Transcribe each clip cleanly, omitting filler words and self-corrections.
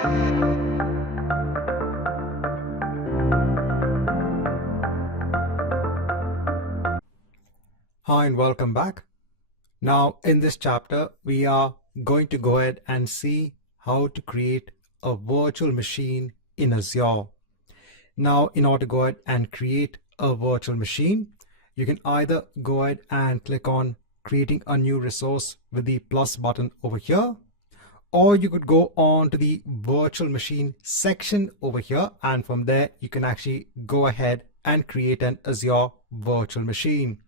Hi and welcome back. Now in this chapter we are going to go ahead and see how to create a virtual machine in Azure. Now in order to go ahead and create a virtual machine, you can either go ahead and click on creating a new resource with the plus button over here, or you could go on to the virtual machine section over here, and from there you can actually go ahead and create an Azure virtual machine.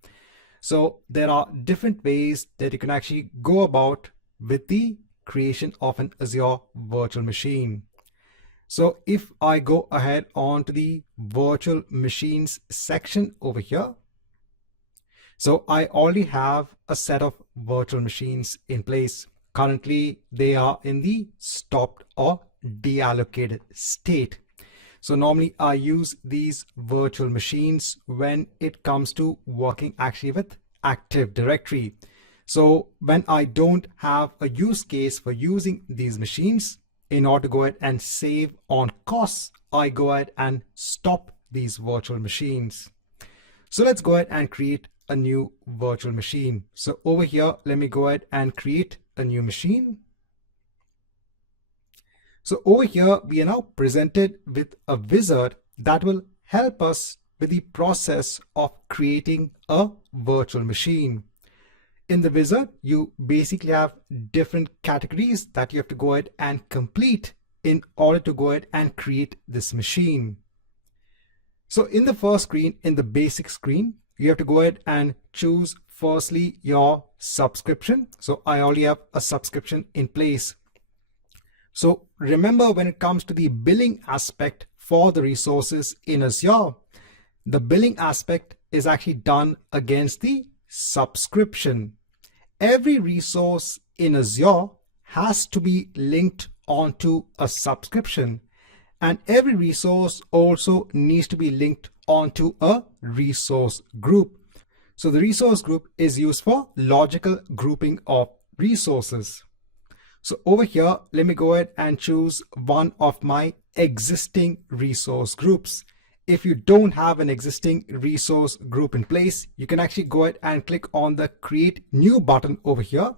So there are different ways that you can actually go about with the creation of an Azure virtual machine. So if I go ahead onto the virtual machines section over here, so I already have a set of virtual machines in place. Currently, they are in the stopped or deallocated state. So normally I use these virtual machines when it comes to working actually with Active Directory. So when I don't have a use case for using these machines, in order to go ahead and save on costs, I go ahead and stop these virtual machines. So let's go ahead and create a new virtual machine. So over here, let me go ahead and create a new machine. So over here, we are now presented with a wizard that will help us with the process of creating a virtual machine. In the wizard, you basically have different categories that you have to go ahead and complete in order to go ahead and create this machine. So in the first screen, in the basic screen, you have to go ahead and choose firstly your subscription. So I already have a subscription in place. So remember, when it comes to the billing aspect for the resources in Azure, the billing aspect is actually done against the subscription. Every resource in Azure has to be linked onto a subscription, and every resource also needs to be linked onto a resource group. So the resource group is used for logical grouping of resources. So over here, let me go ahead and choose one of my existing resource groups. If you don't have an existing resource group in place, you can actually go ahead and click on the create new button over here,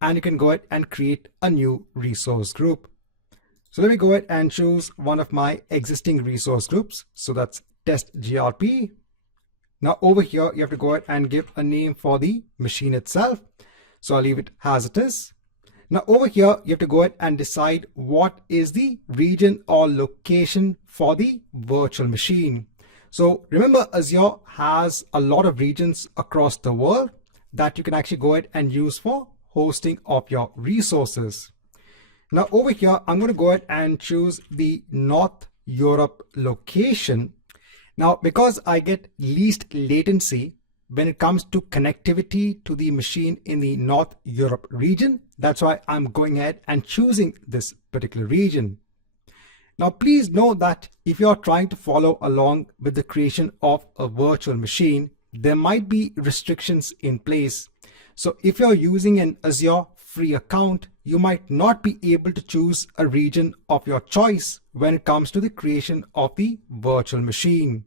and you can go ahead and create a new resource group. So let me go ahead and choose one of my existing resource groups. So that's test GRP. Now over here, you have to go ahead and give a name for the machine itself. So I'll leave it as it is. Now over here, you have to go ahead and decide what is the region or location for the virtual machine. So remember, Azure has a lot of regions across the world that you can actually go ahead and use for hosting of your resources. Now over here, I'm going to go ahead and choose the North Europe location. Now, because I get least latency when it comes to connectivity to the machine in the North Europe region, that's why I'm going ahead and choosing this particular region. Now, please know that if you're trying to follow along with the creation of a virtual machine, there might be restrictions in place. So if you're using an Azure free account, you might not be able to choose a region of your choice when it comes to the creation of the virtual machine.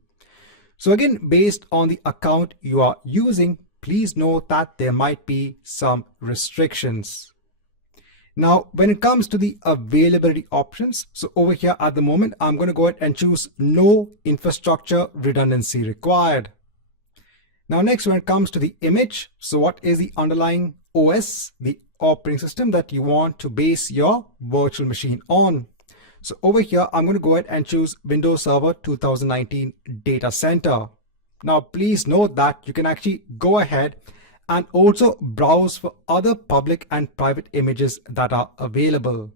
So again, based on the account you are using, please note that there might be some restrictions. Now, when it comes to the availability options, so over here at the moment, I'm going to go ahead and choose no infrastructure redundancy required. Now, next, when it comes to the image, so what is the underlying OS, the operating system that you want to base your virtual machine on? So over here, I'm going to go ahead and choose Windows Server 2019 Data Center. Now, please note that you can actually go ahead and also browse for other public and private images that are available.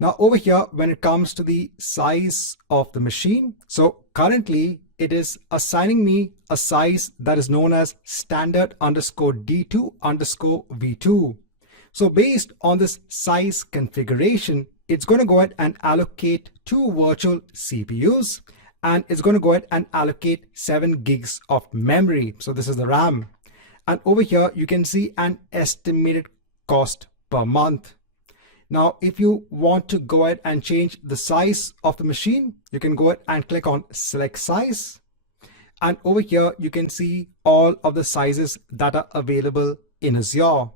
Now over here, when it comes to the size of the machine, so currently it is assigning me a size that is known as standard_D2_V2. So based on this size configuration, it's going to go ahead and allocate 2 virtual CPUs, and it's going to go ahead and allocate 7 gigs of memory. So this is the RAM. And over here, you can see an estimated cost per month. Now, if you want to go ahead and change the size of the machine, you can go ahead and click on select size. And over here, you can see all of the sizes that are available in Azure.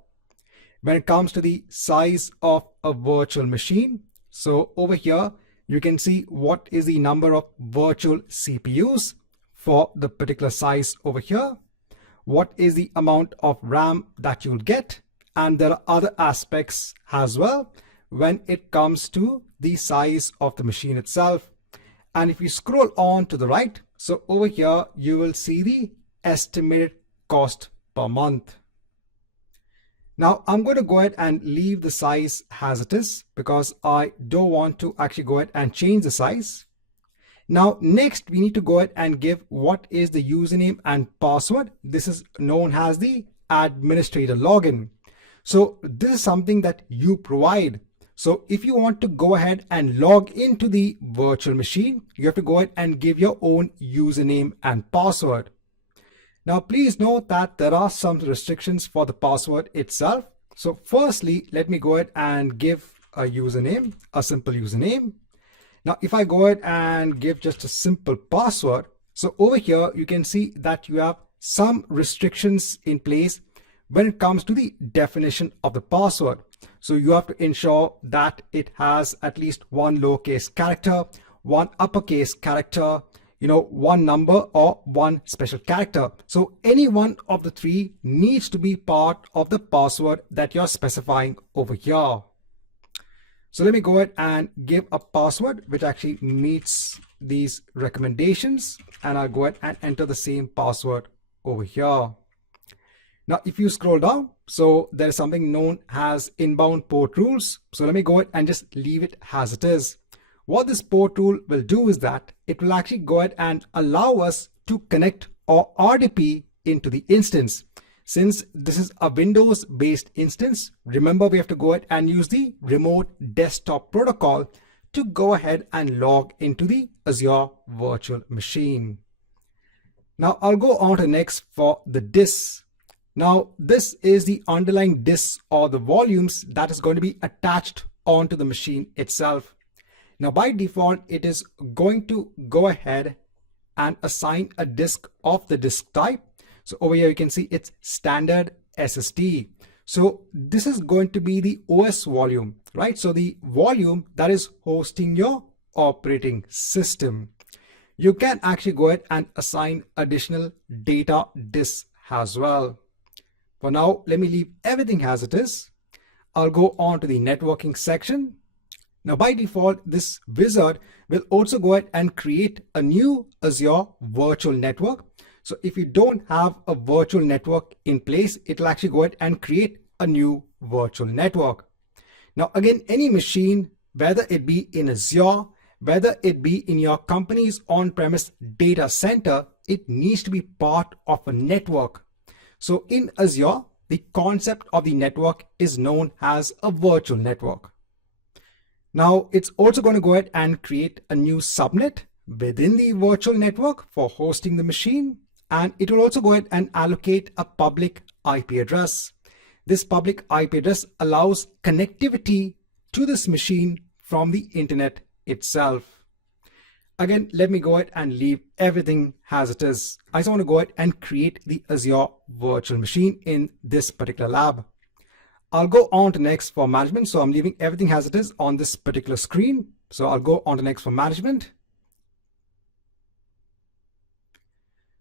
When it comes to the size of a virtual machine, so over here, you can see what is the number of virtual CPUs for the particular size over here. What is the amount of RAM that you'll get? And there are other aspects as well when it comes to the size of the machine itself. And if you scroll on to the right, so over here, you will see the estimated cost per month. Now I'm going to go ahead and leave the size as it is because I don't want to actually go ahead and change the size. Now next we need to go ahead and give what is the username and password. This is known as the administrator login. So this is something that you provide. So if you want to go ahead and log into the virtual machine, you have to go ahead and give your own username and password. Now, please note that there are some restrictions for the password itself. So firstly, let me go ahead and give a username, a simple username. Now, if I go ahead and give just a simple password, so over here, you can see that you have some restrictions in place when it comes to the definition of the password. So you have to ensure that it has at least one lowercase character, one uppercase character, one number or one special character. So any one of the three needs to be part of the password that you're specifying over here. So let me go ahead and give a password which actually meets these recommendations, and I'll go ahead and enter the same password over here. Now, if you scroll down, so there's something known as inbound port rules. So let me go ahead and just leave it as it is. What this port rule will do is that it will actually go ahead and allow us to connect our RDP into the instance. Since this is a Windows-based instance, remember we have to go ahead and use the remote desktop protocol to go ahead and log into the Azure virtual machine. Now I'll go on to next for the disks. Now this is the underlying disks or the volumes that is going to be attached onto the machine itself. Now by default, it is going to go ahead and assign a disk of the disk type. So over here, you can see it's standard SSD. So this is going to be the OS volume, right? So the volume that is hosting your operating system. You can actually go ahead and assign additional data disks as well. For now, let me leave everything as it is. I'll go on to the networking section. Now, by default, this wizard will also go ahead and create a new Azure virtual network. So if you don't have a virtual network in place, it will actually go ahead and create a new virtual network. Now, again, any machine, whether it be in Azure, whether it be in your company's on-premise data center, it needs to be part of a network. So in Azure, the concept of the network is known as a virtual network. Now, it's also going to go ahead and create a new subnet within the virtual network for hosting the machine. And it will also go ahead and allocate a public IP address. This public IP address allows connectivity to this machine from the internet itself. Again, let me go ahead and leave everything as it is. I just want to go ahead and create the Azure virtual machine in this particular lab. I'll go on to next for management. So I'm leaving everything as it is on this particular screen. So I'll go on to next for management.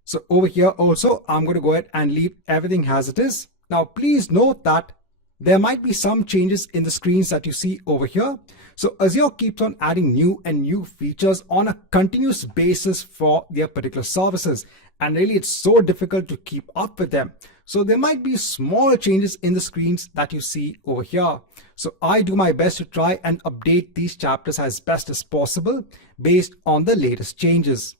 So over here also, I'm going to go ahead and leave everything as it is. Now, please note that there might be some changes in the screens that you see over here. So Azure keeps on adding new and new features on a continuous basis for their particular services. And really, it's so difficult to keep up with them. So there might be small changes in the screens that you see over here. So I do my best to try and update these chapters as best as possible based on the latest changes.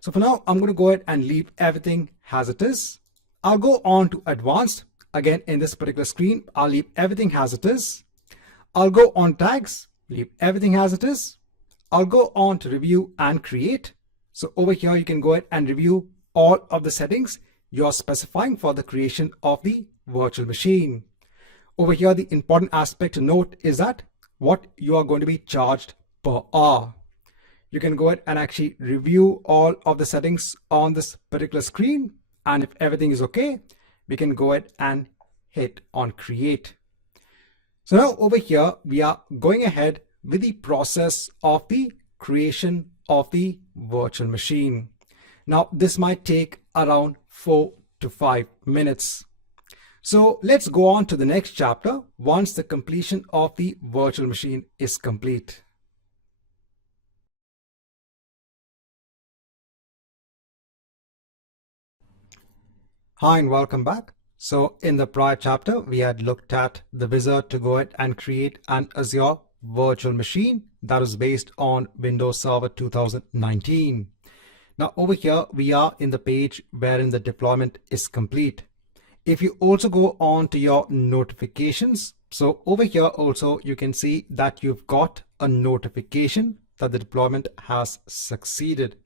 So for now, I'm going to go ahead and leave everything as it is. I'll go on to advanced. Again, in this particular screen, I'll leave everything as it is. I'll go on tags, leave everything as it is. I'll go on to review and create. So over here, you can go ahead and review all of the settings you're specifying for the creation of the virtual machine. Over here, the important aspect to note is that what you are going to be charged per hour. You can go ahead and actually review all of the settings on this particular screen. And if everything is okay, we can go ahead and hit on create. So now over here, we are going ahead with the process of the creation of the virtual machine. Now, this might take around 4 to 5 minutes. So let's go on to the next chapter once the completion of the virtual machine is complete. Hi and welcome back. So in the prior chapter, we had looked at the wizard to go ahead and create an Azure virtual machine that is based on Windows Server 2019. Now over here, we are in the page wherein the deployment is complete. If you also go on to your notifications, so over here also you can see that you've got a notification that the deployment has succeeded.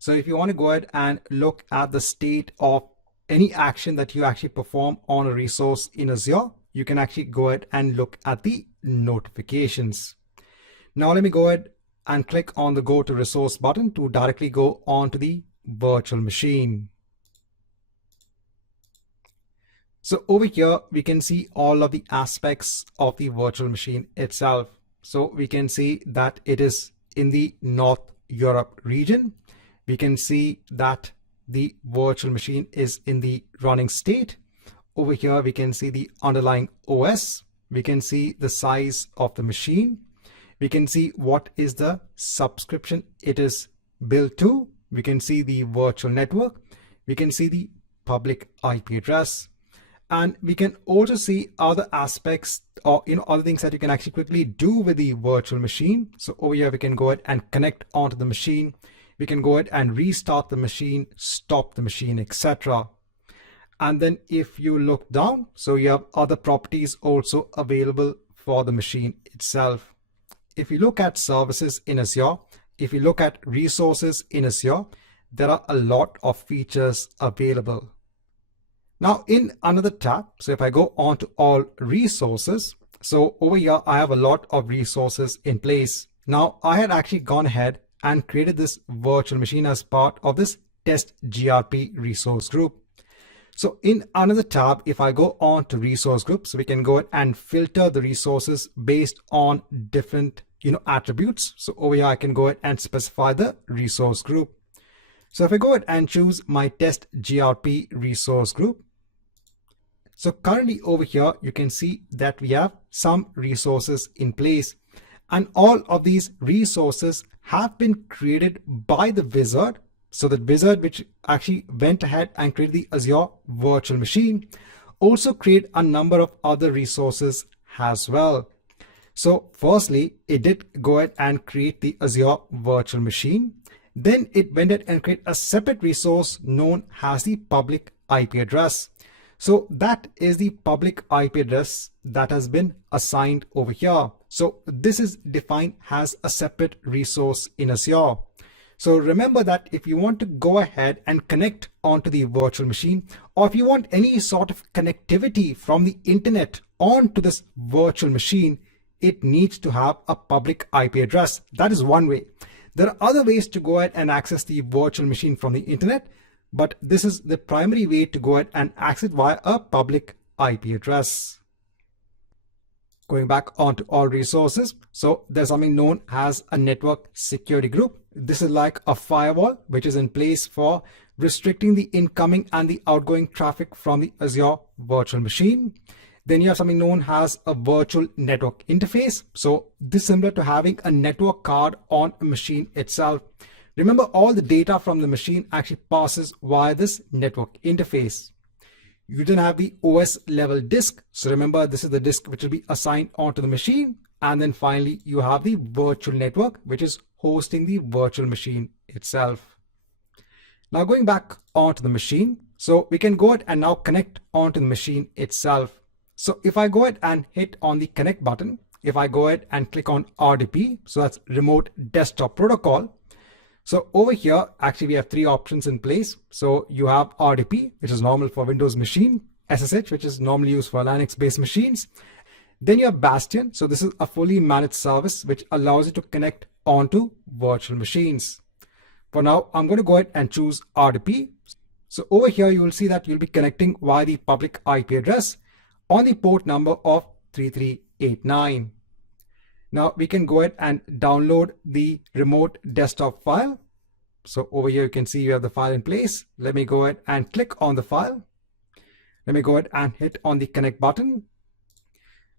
So if you want to go ahead and look at the state of any action that you actually perform on a resource in Azure, you can actually go ahead and look at the notifications. Now let me go ahead and click on the Go to Resource button to directly go on to the virtual machine. So over here, we can see all of the aspects of the virtual machine itself. So we can see that it is in the North Europe region. We can see that the virtual machine is in the running state. Over here, we can see the underlying OS. We can see the size of the machine. We can see what is the subscription it is built to. We can see the virtual network. We can see the public IP address. And we can also see other aspects or other things that you can actually quickly do with the virtual machine. So over here, we can go ahead and connect onto the machine. We can go ahead and restart the machine, stop the machine, etc. And then if you look down, so you have other properties also available for the machine itself. If you look at services in Azure, if you look at resources in Azure, there are a lot of features available. Now in another tab, so if I go on to all resources, so over here, I have a lot of resources in place. Now I had actually gone ahead and created this virtual machine as part of this test GRP resource group. So in another tab, if I go on to resource groups, we can go ahead and filter the resources based on different attributes. So over here, I can go ahead and specify the resource group. So if I go ahead and choose my test GRP resource group, so currently over here, you can see that we have some resources in place, and all of these resources have been created by the wizard. So the wizard which actually went ahead and created the Azure virtual machine also create a number of other resources as well. So firstly, it did go ahead and create the Azure virtual machine. Then it went ahead and create a separate resource known as the public IP address. So that is the public IP address that has been assigned over here. So this is defined as a separate resource in Azure. So remember that if you want to go ahead and connect onto the virtual machine, or if you want any sort of connectivity from the internet onto this virtual machine, it needs to have a public IP address. That is one way. There are other ways to go ahead and access the virtual machine from the internet, but this is the primary way to go ahead and access it via a public IP address. Going back onto all resources, so there's something known as a network security group. This is like a firewall which is in place for restricting the incoming and the outgoing traffic from the Azure virtual machine. Then you have something known as a virtual network interface. So this is similar to having a network card on a machine itself. Remember, all the data from the machine actually passes via this network interface. You then have the OS level disk. So remember, this is the disk which will be assigned onto the machine. And then finally, you have the virtual network, which is hosting the virtual machine itself. Now going back onto the machine, so we can go ahead and now connect onto the machine itself. So if I go ahead and hit on the connect button, if I go ahead and click on RDP, so that's remote desktop protocol. So over here, actually we have three options in place. So you have RDP, which is normal for Windows machine, SSH, which is normally used for Linux based machines. Then you have Bastion. So this is a fully managed service which allows you to connect onto virtual machines. For now, I'm going to go ahead and choose RDP. So over here, you will see that you'll be connecting via the public IP address on the port number of 3389. Now we can go ahead and download the remote desktop file. So over here, you can see you have the file in place. Let me go ahead and click on the file. Let me go ahead and hit on the connect button.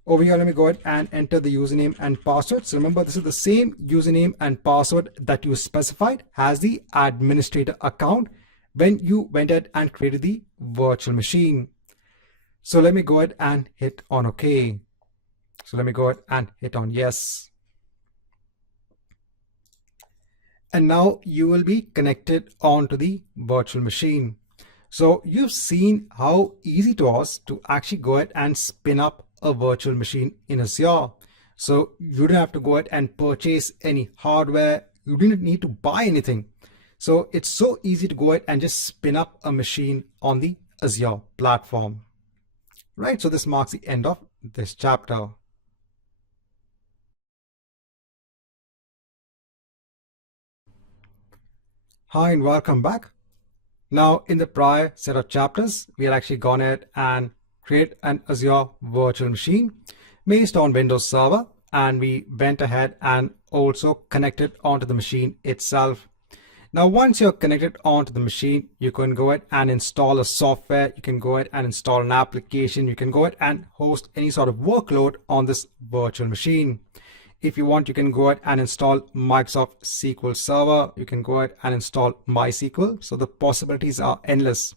Over here, let me go ahead and enter the username and password. So remember, this is the same username and password that you specified as the administrator account when you went ahead and created the virtual machine. So let me go ahead and hit on OK. So let me go ahead and hit on yes. And now you will be connected onto the virtual machine. So you've seen how easy it was to actually go ahead and spin up a virtual machine in Azure. So you don't have to go ahead and purchase any hardware. You didn't need to buy anything. So it's so easy to go ahead and just spin up a machine on the Azure platform. Right, so this marks the end of this chapter. Hi and welcome back. Now in the prior set of chapters, we had actually gone ahead and create an Azure virtual machine based on Windows Server, and we went ahead and also connected onto the machine itself. Now once you're connected onto the machine, you can go ahead and install a software, you can go ahead and install an application, you can go ahead and host any sort of workload on this virtual machine. If you want, you can go ahead and install Microsoft SQL Server, you can go ahead and install MySQL. So the possibilities are endless.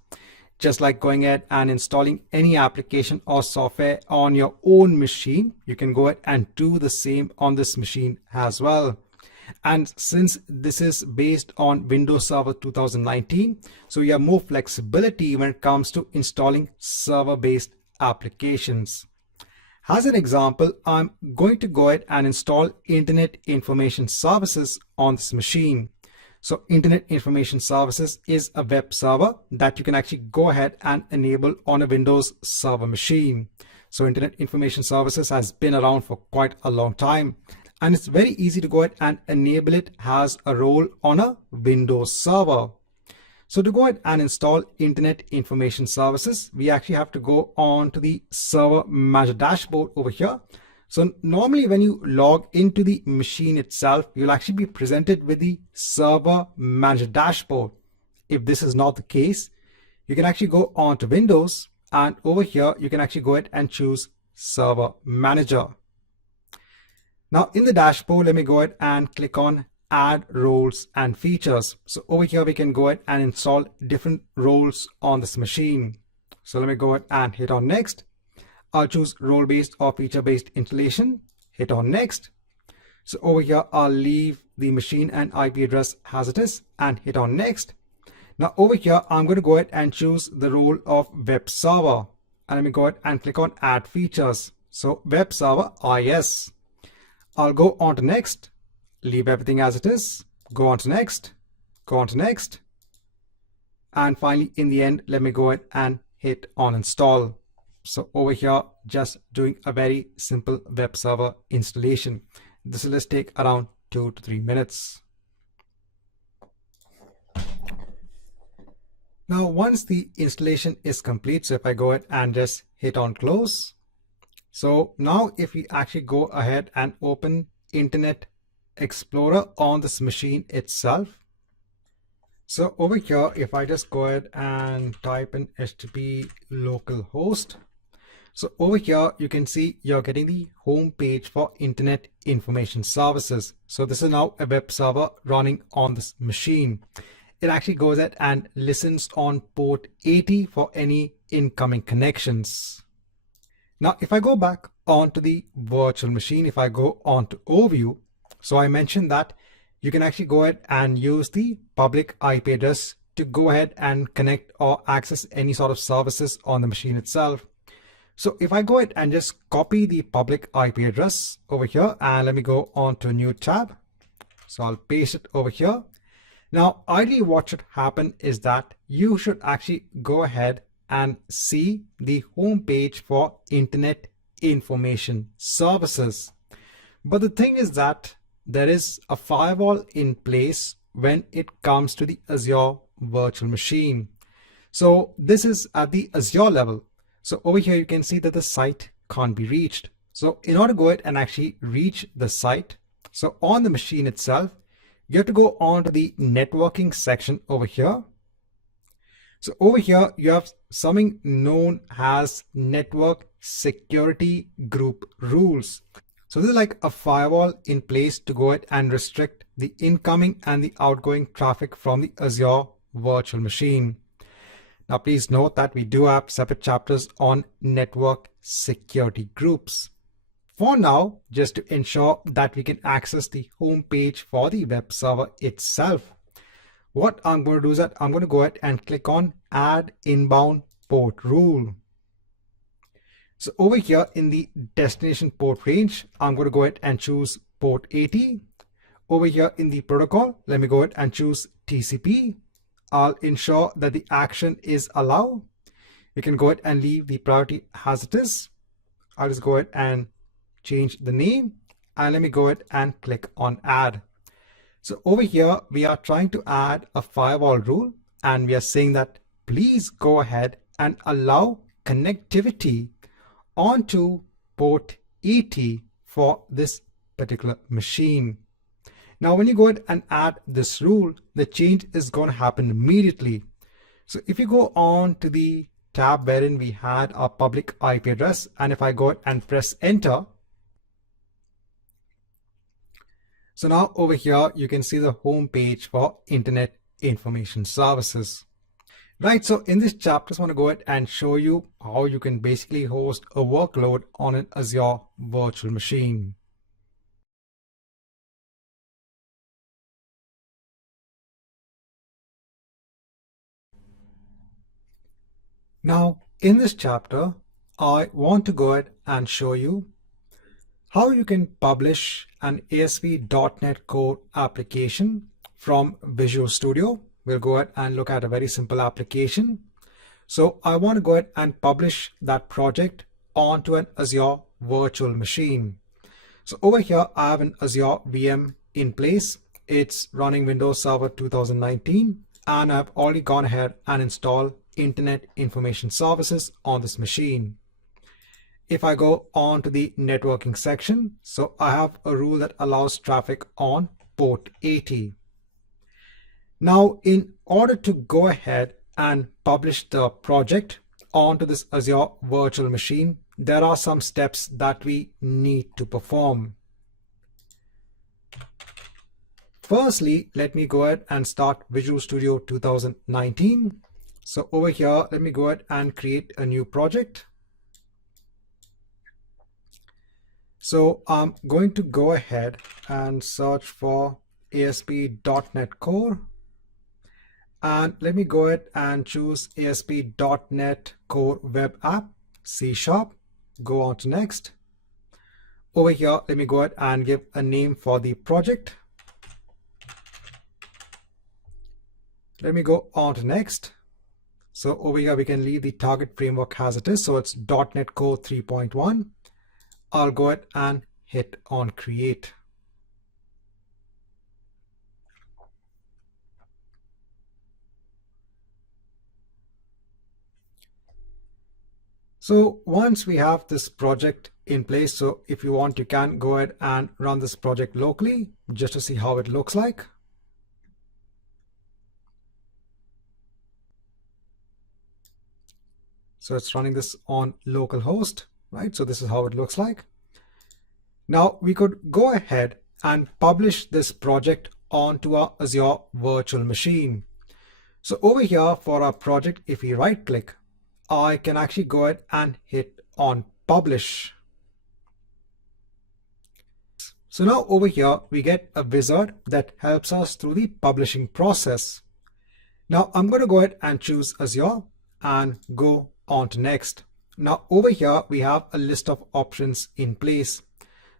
Just like going ahead and installing any application or software on your own machine, you can go ahead and do the same on this machine as well. And since this is based on Windows Server 2019, so you have more flexibility when it comes to installing server-based applications. As an example, I'm going to go ahead and install Internet Information Services on this machine. So Internet Information Services is a web server that you can actually go ahead and enable on a Windows Server machine. So Internet Information Services has been around for quite a long time, and it's very easy to go ahead and enable it as a role on a Windows Server. So to go ahead and install Internet Information Services, we actually have to go on to the Server Manager dashboard over here. So normally when you log into the machine itself, you'll actually be presented with the Server Manager dashboard. If this is not the case, you can actually go on to Windows, and over here you can actually go ahead and choose Server Manager. Now in the dashboard, let me go ahead and click on Add Roles and Features. So over here we can go ahead and install different roles on this machine. So let me go ahead and hit on Next. I'll choose role-based or feature-based installation, hit on Next. So over here, I'll leave the machine and IP address as it is and hit on Next. Now over here, I'm going to go ahead and choose the role of Web Server. And let me go ahead and click on Add Features. So Web Server, yes. I'll go on to Next, leave everything as it is, go on to Next, go on to Next. And finally, in the end, let me go ahead and hit on Install. So over here, just doing a very simple web server installation. This will just take around 2 to 3 minutes. Now, once the installation is complete, so if I go ahead and just hit on close. So now if we actually go ahead and open Internet Explorer on this machine itself. So over here, if I just go ahead and type in HTTP localhost. So over here, you can see you're getting the home page for Internet Information Services. So this is now a web server running on this machine. It actually goes ahead and listens on port 80 for any incoming connections. Now, if I go back onto the virtual machine, if I go on to Overview, so I mentioned that you can actually go ahead and use the public IP address to go ahead and connect or access any sort of services on the machine itself. So if I go ahead and just copy the public IP address over here, and let me go on to a new tab. So I'll paste it over here. Now, ideally what should happen is that you should actually go ahead and see the home page for Internet information services. But the thing is that there is a firewall in place when it comes to the Azure virtual machine. So this is at the Azure level. So over here, you can see that the site can't be reached. So in order to go ahead and actually reach the site, so on the machine itself, you have to go on to the networking section over here. So over here, you have something known as network security group rules. So this is like a firewall in place to go ahead and restrict the incoming and the outgoing traffic from the Azure virtual machine. Now, please note that we do have separate chapters on network security groups. For now, just to ensure that we can access the home page for the web server itself, what I'm going to do is that I'm going to go ahead and click on Add Inbound Port Rule. So over here in the destination port range, I'm going to go ahead and choose port 80. Over here in the protocol, let me go ahead and choose TCP. I'll ensure that the action is allow. You can go ahead and leave the priority as it is. I'll just go ahead and change the name, and let me go ahead and click on add. So over here, we are trying to add a firewall rule, and we are saying that please go ahead and allow connectivity onto port 80 for this particular machine. Now, when you go ahead and add this rule, the change is going to happen immediately. So if you go on to the tab wherein we had our public IP address, and if I go ahead and press enter, so now over here, you can see the home page for Internet Information Services. Right, so in this chapter, I just want to go ahead and show you how you can basically host a workload on an Azure virtual machine. Now, in this chapter, I want to go ahead and show you how you can publish an ASP.NET Core application from Visual Studio. We'll go ahead and look at a very simple application. So I want to go ahead and publish that project onto an Azure virtual machine. So over here, I have an Azure VM in place. It's running Windows Server 2019, and I've already gone ahead and installed Internet Information Services on this machine. If I go on to the networking section, so I have a rule that allows traffic on port 80. Now, in order to go ahead and publish the project onto this Azure virtual machine, there are some steps that we need to perform. Firstly, let me go ahead and start Visual Studio 2019. So over here, let me go ahead and create a new project. So I'm going to go ahead and search for ASP.NET Core. And let me go ahead and choose ASP.NET Core Web App, C#. Go on to next. Over here, let me go ahead and give a name for the project. Let me go on to next. So over here, we can leave the target framework as it is. So it's .NET Core 3.1. I'll go ahead and hit on create. So once we have this project in place, so if you want, you can go ahead and run this project locally just to see how it looks like. So it's running this on localhost, right? So this is how it looks like. Now we could go ahead and publish this project onto our Azure virtual machine. So over here for our project, if we right click, I can actually go ahead and hit on publish. So now over here, we get a wizard that helps us through the publishing process. Now I'm going to go ahead and choose Azure and go on to next. Now over here, we have a list of options in place.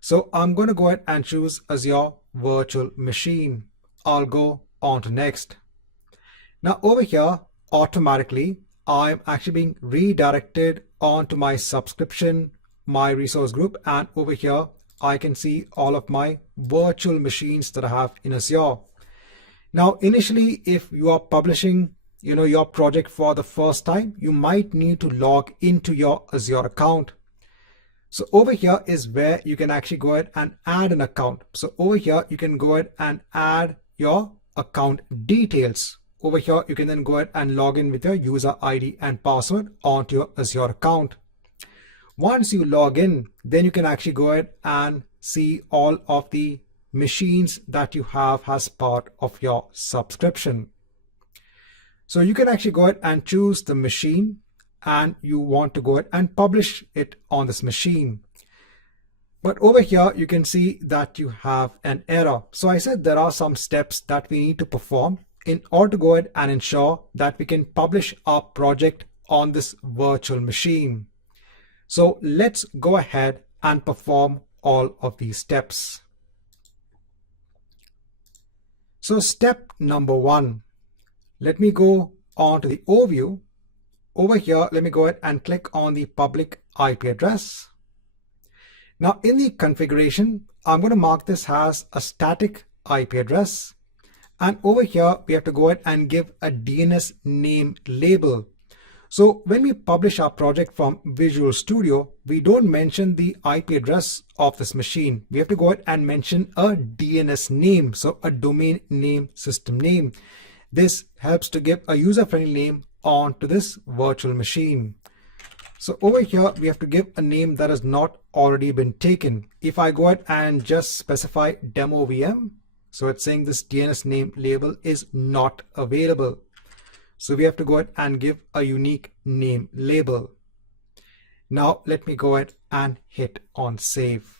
So I'm going to go ahead and choose Azure Virtual Machine. I'll go on to next. Now over here, automatically, I'm actually being redirected onto my subscription my resource group, and over here I can see all of my virtual machines that I have in Azure. Now, initially, if you are publishing your project for the first time, you might need to log into your Azure account. So over here is where you can actually go ahead and add an account. So over here, you can go ahead and add your account details. Over here, you can then go ahead and log in with your user ID and password onto your Azure account. Once you log in, then you can actually go ahead and see all of the machines that you have as part of your subscription. So you can actually go ahead and choose the machine and you want to go ahead and publish it on this machine. But over here, you can see that you have an error. So I said there are some steps that we need to perform in order to go ahead and ensure that we can publish our project on this virtual machine. So let's go ahead and perform all of these steps. So step number 1, let me go on to the overview. Over here, let me go ahead and click on the public IP address. Now in the configuration, I'm going to mark this as a static IP address. And over here, we have to go ahead and give a DNS name label. So when we publish our project from Visual Studio, we don't mention the IP address of this machine. We have to go ahead and mention a DNS name, so a domain name system name. This helps to give a user-friendly name onto this virtual machine. So over here, we have to give a name that has not already been taken. If I go ahead and just specify demo VM, so it's saying this DNS name label is not available. So we have to go ahead and give a unique name label. Now let me go ahead and hit on save.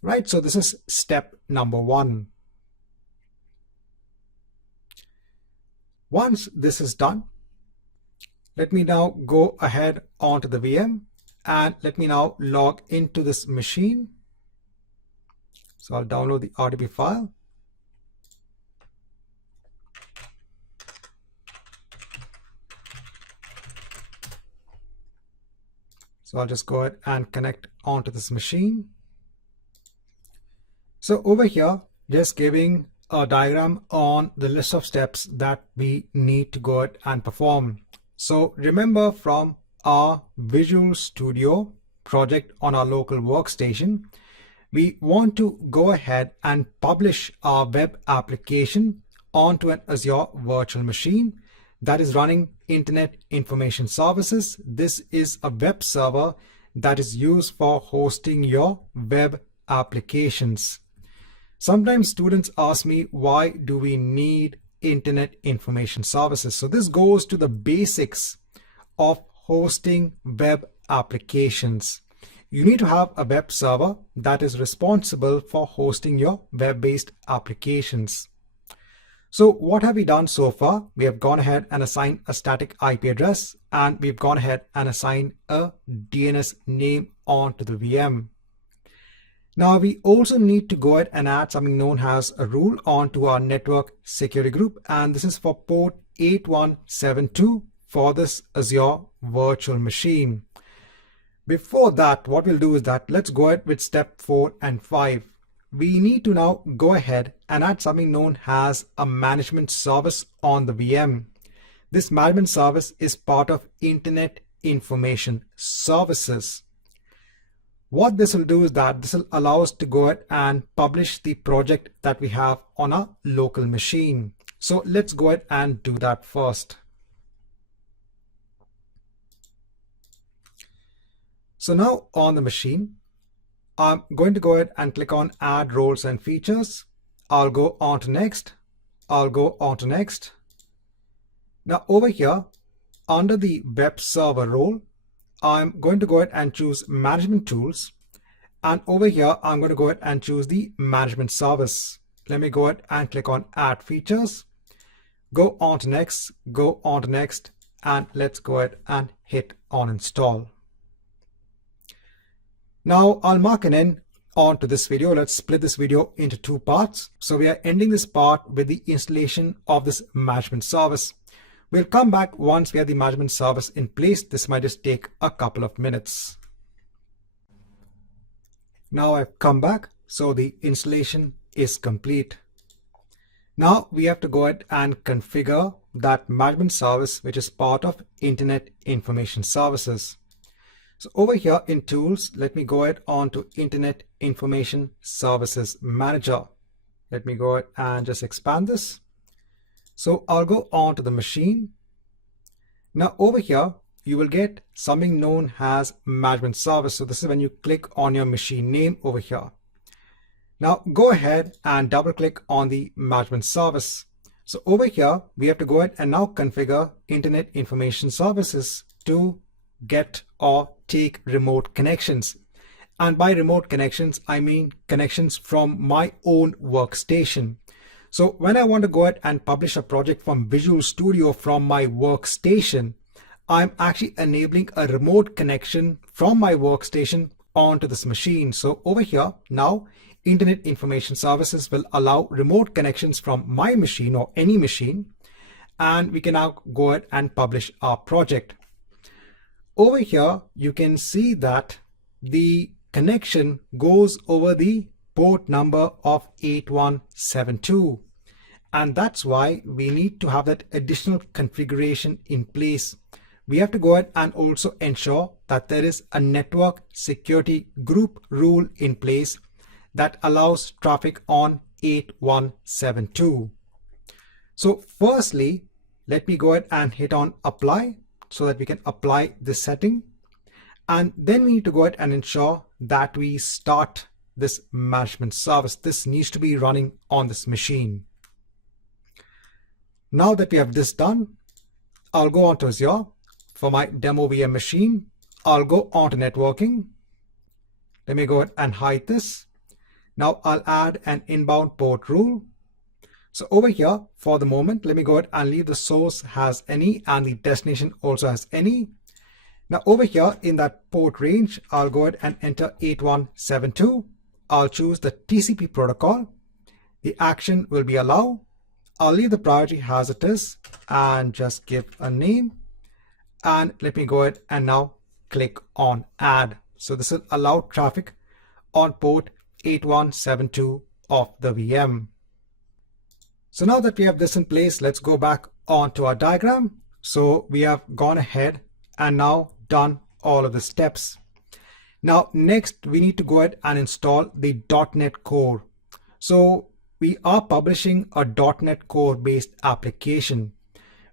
Right, so this is step number 1. Once this is done, let me now go ahead onto the VM and let me now log into this machine. So I'll download the RDP file. So I'll just go ahead and connect onto this machine. So over here, just giving a diagram on the list of steps that we need to go ahead and perform. So remember, from our Visual Studio project on our local workstation, we want to go ahead and publish our web application onto an Azure virtual machine that is running Internet Information Services. This is a web server that is used for hosting your web applications. Sometimes students ask me, why do we need Internet Information Services? So this goes to the basics of hosting web applications. You need to have a web server that is responsible for hosting your web-based applications. So what have we done so far? We have gone ahead and assigned a static IP address, and we've gone ahead and assigned a DNS name onto the VM. Now we also need to go ahead and add something known as a rule onto our network security group, and this is for port 8172 for this Azure virtual machine. Before that, what we'll do is that let's go ahead with step 4 and 5. We need to now go ahead and add something known as a management service on the VM. This management service is part of Internet Information Services. What this will do is that this will allow us to go ahead and publish the project that we have on a local machine. So let's go ahead and do that first. So now on the machine, I'm going to go ahead and click on Add Roles and Features. I'll go on to Next. I'll go on to Next. Now over here, under the Web Server role, I'm going to go ahead and choose Management Tools. And over here, I'm going to go ahead and choose the Management Service. Let me go ahead and click on Add Features. Go on to Next, go on to Next, and let's go ahead and hit on Install. Now I'll mark an end onto this video. Let's split this video into 2 parts. So we are ending this part with the installation of this management service. We'll come back once we have the management service in place. This might just take a couple of minutes. Now I've come back, so the installation is complete. Now we have to go ahead and configure that management service, which is part of Internet Information Services. So over here in Tools, let me go ahead on to Internet Information Services Manager. Let me go ahead and just expand this. So I'll go on to the machine. Now over here, you will get something known as management service. So this is when you click on your machine name over here. Now go ahead and double click on the management service. So over here, we have to go ahead and now configure Internet Information Services to get or take remote connections. And by remote connections, I mean connections from my own workstation. So when I want to go ahead and publish a project from Visual Studio from my workstation, I'm actually enabling a remote connection from my workstation onto this machine. So over here now, Internet Information Services will allow remote connections from my machine or any machine, and we can now go ahead and publish our project. Over here, you can see that the connection goes over the port number of 8172. And that's why we need to have that additional configuration in place. We have to go ahead and also ensure that there is a network security group rule in place that allows traffic on 8172. So firstly, let me go ahead and hit on apply so that we can apply this setting. And then we need to go ahead and ensure that we start this management service. This needs to be running on this machine. Now that we have this done, I'll go on to Azure. For my demo VM machine, I'll go on to networking. Let me go ahead and hide this. Now I'll add an inbound port rule. So over here, for the moment, let me go ahead and leave the source has any and the destination also has any. Now over here in that port range, I'll go ahead and enter 8172. I'll choose the TCP protocol. The action will be allow. I'll leave the priority as it is and just give a name. And let me go ahead and now click on add. So this will allow traffic on port 8172 of the VM. So now that we have this in place, let's go back onto our diagram. So we have gone ahead and now done all of the steps. Now next we need to go ahead and install the .NET Core. So we are publishing a .NET Core based application.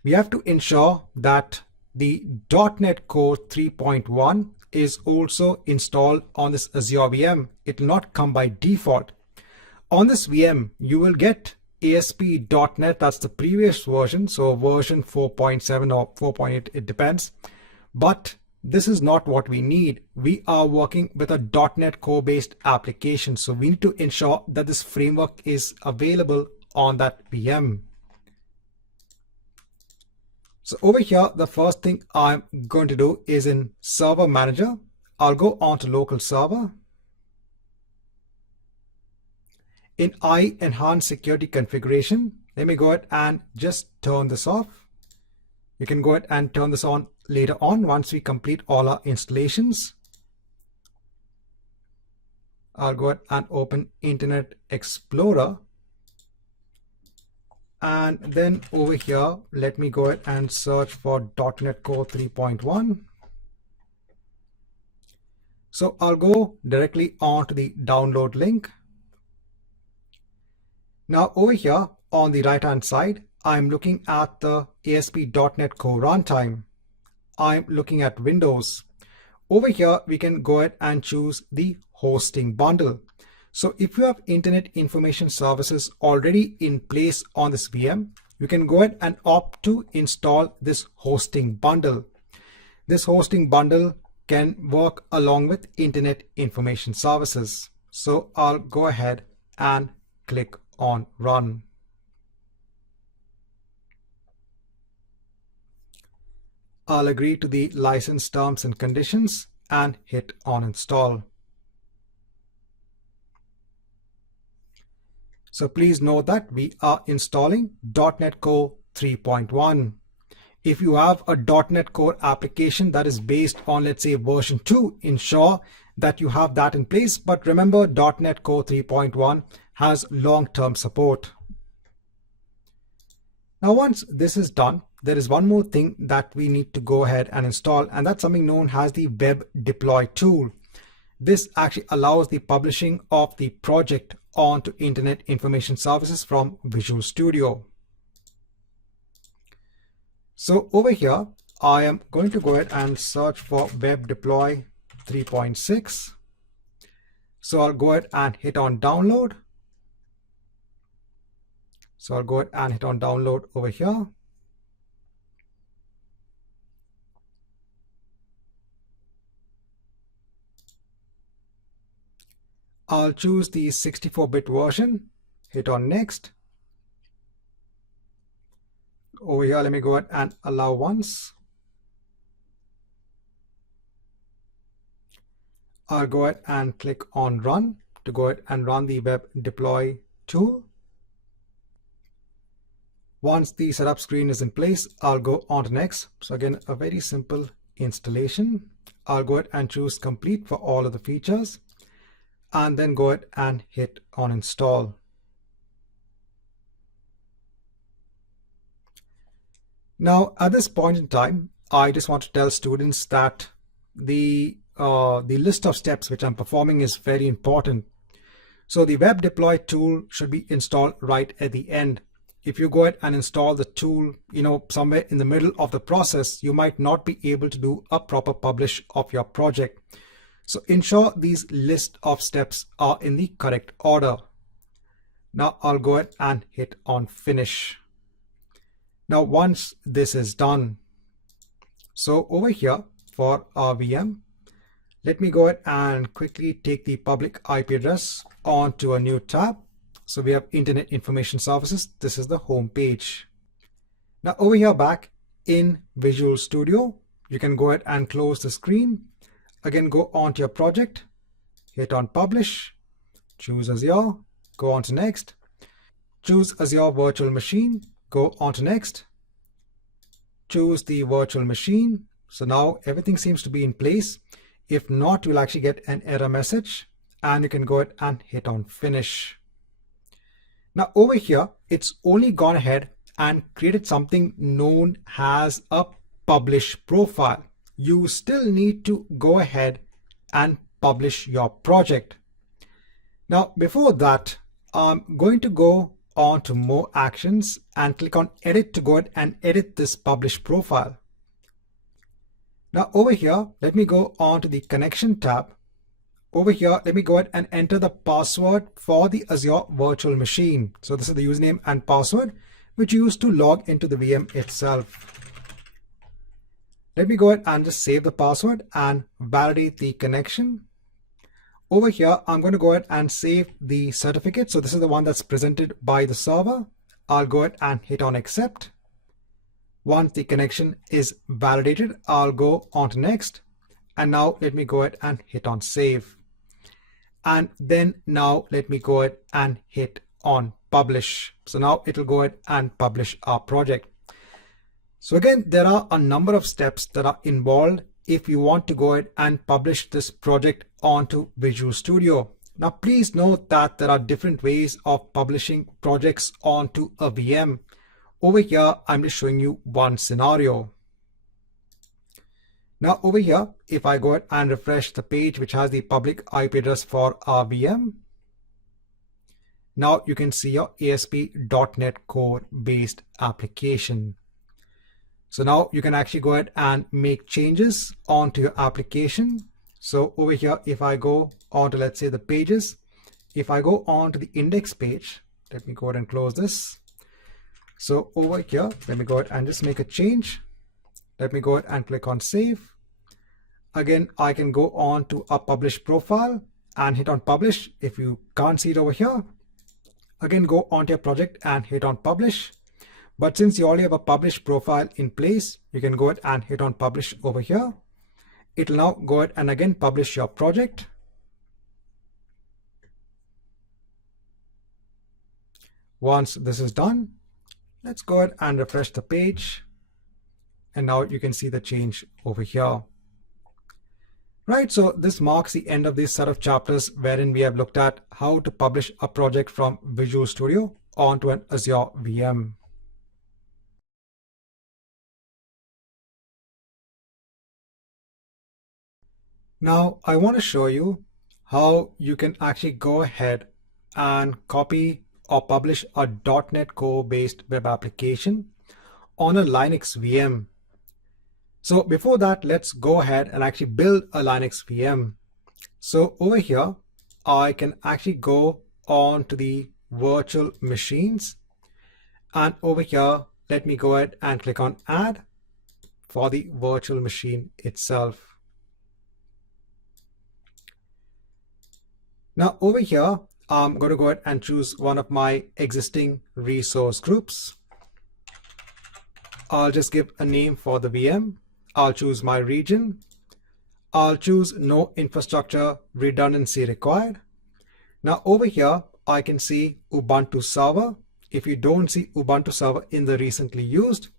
We have to ensure that the .NET Core 3.1 is also installed on this Azure VM. It will not come by default. On this VM, you will get ASP.NET, that's the previous version, so version 4.7 or 4.8, it depends. But this is not what we need. We are working with a .NET Core based application, so we need to ensure that this framework is available on that VM. So over here, the first thing I'm going to do is in Server Manager, I'll go on to Local Server. In Enhanced Security Configuration, let me go ahead and just turn this off. You can go ahead and turn this on later on once we complete all our installations. I'll go ahead and open Internet Explorer. And then over here, let me go ahead and search for .NET Core 3.1. So I'll go directly onto the download link. Now over here on the right hand side, I'm looking at the ASP.NET Core runtime. I'm looking at Windows. Over here, we can go ahead and choose the hosting bundle. So if you have Internet Information Services already in place on this VM, you can go ahead and opt to install this hosting bundle. This hosting bundle can work along with Internet Information Services. So I'll go ahead and click on Run. I'll agree to the license terms and conditions and hit on Install. So please note that we are installing .NET Core 3.1. If you have a .NET Core application that is based on, let's say, version 2, ensure that you have that in place. But remember, .NET Core 3.1 has long-term support. Now, once this is done, there is one more thing that we need to go ahead and install, and that's something known as the Web Deploy tool. This actually allows the publishing of the project onto Internet Information Services from Visual Studio. So over here, I am going to go ahead and search for Web Deploy 3.6. So I'll go ahead and hit on download. So I'll go ahead and hit on download over here. I'll choose the 64-bit version, hit on next. Over here, let me go ahead and allow once. I'll go ahead and click on run to go ahead and run the Web Deploy tool. Once the setup screen is in place, I'll go on to next. So again, a very simple installation. I'll go ahead and choose complete for all of the features and then go ahead and hit on install. Now, at this point in time, I just want to tell students that the list of steps which I'm performing is very important. So the Web Deploy tool should be installed right at the end. If you go ahead and install the tool, somewhere in the middle of the process, you might not be able to do a proper publish of your project. So ensure these list of steps are in the correct order. Now I'll go ahead and hit on finish. Now once this is done, so over here for our VM, let me go ahead and quickly take the public IP address onto a new tab. So we have Internet Information Services. This is the home page. Now over here back in Visual Studio, you can go ahead and close the screen. Again, go on to your project, hit on publish, choose Azure, go on to next, choose Azure Virtual Machine, go on to next, choose the virtual machine. So now everything seems to be in place. If not, you'll actually get an error message and you can go ahead and hit on finish. Now over here, it's only gone ahead and created something known as a publish profile. You still need to go ahead and publish your project. Now before that, I'm going to go on to more actions and click on edit to go ahead and edit this publish profile. Now over here, let me go on to the connection tab. Over here, let me go ahead and enter the password for the Azure virtual machine. So this is the username and password which you use to log into the VM itself. Let me go ahead and just save the password and validate the connection. Over here, I'm going to go ahead and save the certificate. So this is the one that's presented by the server. I'll go ahead and hit on accept. Once the connection is validated, I'll go on to next. And now let me go ahead and hit on save. And then now let me go ahead and hit on publish. So now it will go ahead and publish our project. So again, there are a number of steps that are involved if you want to go ahead and publish this project onto Visual Studio. Now, please note that there are different ways of publishing projects onto a VM. Over here, I'm just showing you one scenario. Now over here, if I go ahead and refresh the page which has the public IP address for our VM, now you can see your ASP.NET Core based application. So now you can actually go ahead and make changes onto your application. So over here, if I go on to, let's say, the pages, if I go on to the index page, let me go ahead and close this. So over here, let me go ahead and just make a change. Let me go ahead and click on save. Again, I can go on to a publish profile and hit on publish. If you can't see it over here, again, go onto your project and hit on publish. But since you already have a publish profile in place, you can go ahead and hit on publish over here. It will now go ahead and again publish your project. Once this is done, let's go ahead and refresh the page. and now you can see the change over here. Right, so this marks the end of this set of chapters wherein we have looked at how to publish a project from Visual Studio onto an Azure VM. Now I want to show you how you can actually go ahead and copy or publish a .NET Core based web application on a Linux VM. So before that, let's go ahead and actually build a Linux VM. So over here, I can actually go on to the virtual machines, and over here, let me go ahead and click on add for the virtual machine itself. Now over here, I'm going to go ahead and choose one of my existing resource groups. I'll just give a name for the VM. I'll choose my region. I'll choose no infrastructure redundancy required. Now over here, I can see Ubuntu Server. If you don't see Ubuntu Server in the recently used,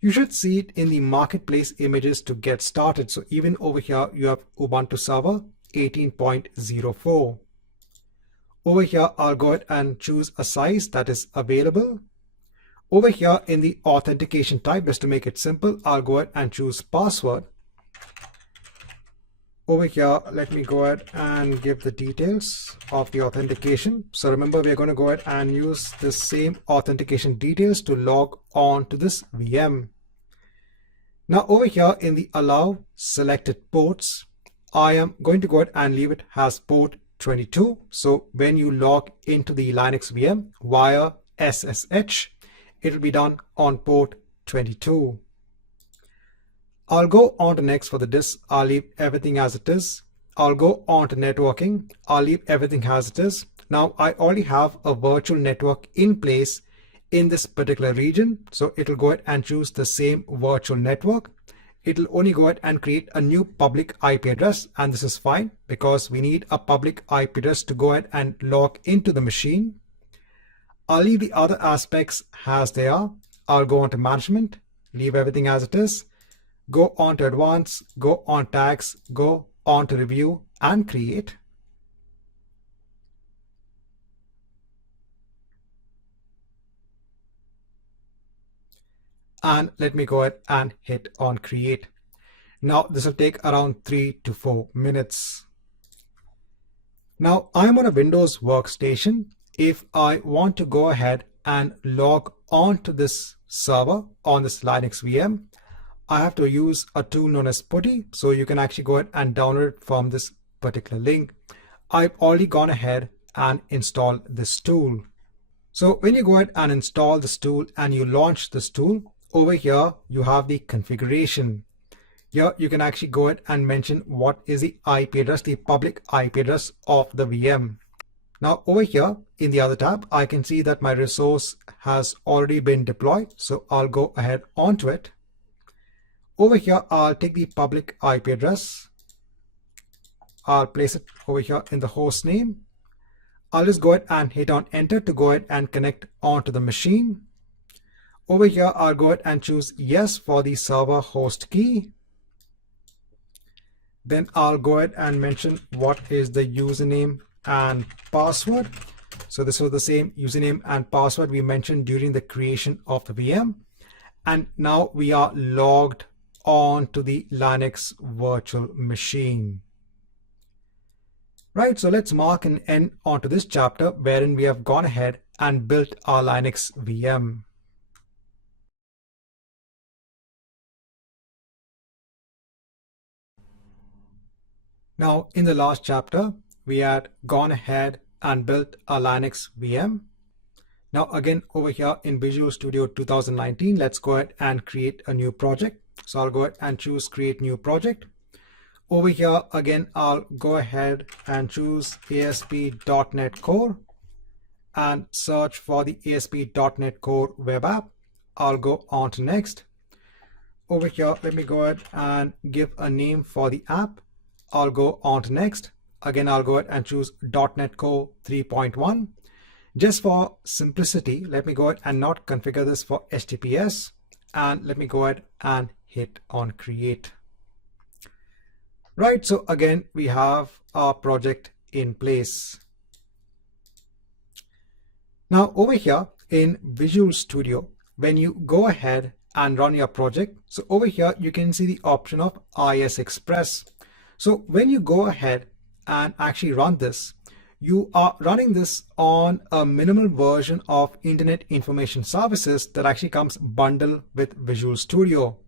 you should see it in the marketplace images to get started. So even over here, you have Ubuntu Server 18.04. Over here, I'll go ahead and choose a size that is available. Over here in the authentication type, just to make it simple, I'll go ahead and choose password. Over here, let me go ahead and give the details of the authentication. So remember, we're going to go ahead and use the same authentication details to log on to this VM. Now over here in the allow selected ports, I am going to go ahead and leave it as port 22. So when you log into the Linux VM via SSH, it will be done on port 22. I'll go on to next for the disk. I'll leave everything as it is. I'll go on to networking. I'll leave everything as it is. Now I already have a virtual network in place in this particular region. So it'll go ahead and choose the same virtual network. It'll only go ahead and create a new public IP address. And this is fine because we need a public IP address to go ahead and log into the machine. I'll leave the other aspects as they are. I'll go on to management, leave everything as it is. Go on to advanced, go on tags, go on to review and create. And let me go ahead and hit on create. Now this will take around 3 to 4 minutes. Now I'm on a Windows workstation. If I want to go ahead and log on to this server on this Linux VM, I have to use a tool known as Putty. So you can actually go ahead and download it from this particular link. I've already gone ahead and installed this tool. So when you go ahead and install this tool and you launch this tool, over here you have the configuration. Here you can actually go ahead and mention what is the IP address, the public IP address of the VM. Now over here in the other tab, I can see that my resource has already been deployed. So I'll go ahead onto it. Over here, I'll take the public IP address. I'll place it over here in the host name. I'll just go ahead and hit on enter to go ahead and connect onto the machine. Over here, I'll go ahead and choose yes for the server host key. Then I'll go ahead and mention what is the username and password. So this was the same username and password we mentioned during the creation of the VM. And now we are logged on to the Linux virtual machine. Right, so let's mark an end onto this chapter wherein we have gone ahead and built our Linux VM. Now in the last chapter, we had gone ahead and built a Linux VM. Now again, over here in Visual Studio 2019, let's go ahead and create a new project. So I'll go ahead and choose create new project. Over here, again, I'll go ahead and choose ASP.NET Core and search for the ASP.NET Core web app. I'll go on to next. Over here, let me go ahead and give a name for the app. I'll go on to next. Again, I'll go ahead and choose .NET Core 3.1. Just for simplicity, let me go ahead and not configure this for HTTPS. And let me go ahead and hit on create. Right, so again, we have our project in place. Now over here in Visual Studio, when you go ahead and run your project, so over here you can see the option of IS Express. So when you go ahead and actually run this, you are running this on a minimal version of Internet Information Services that actually comes bundled with Visual Studio.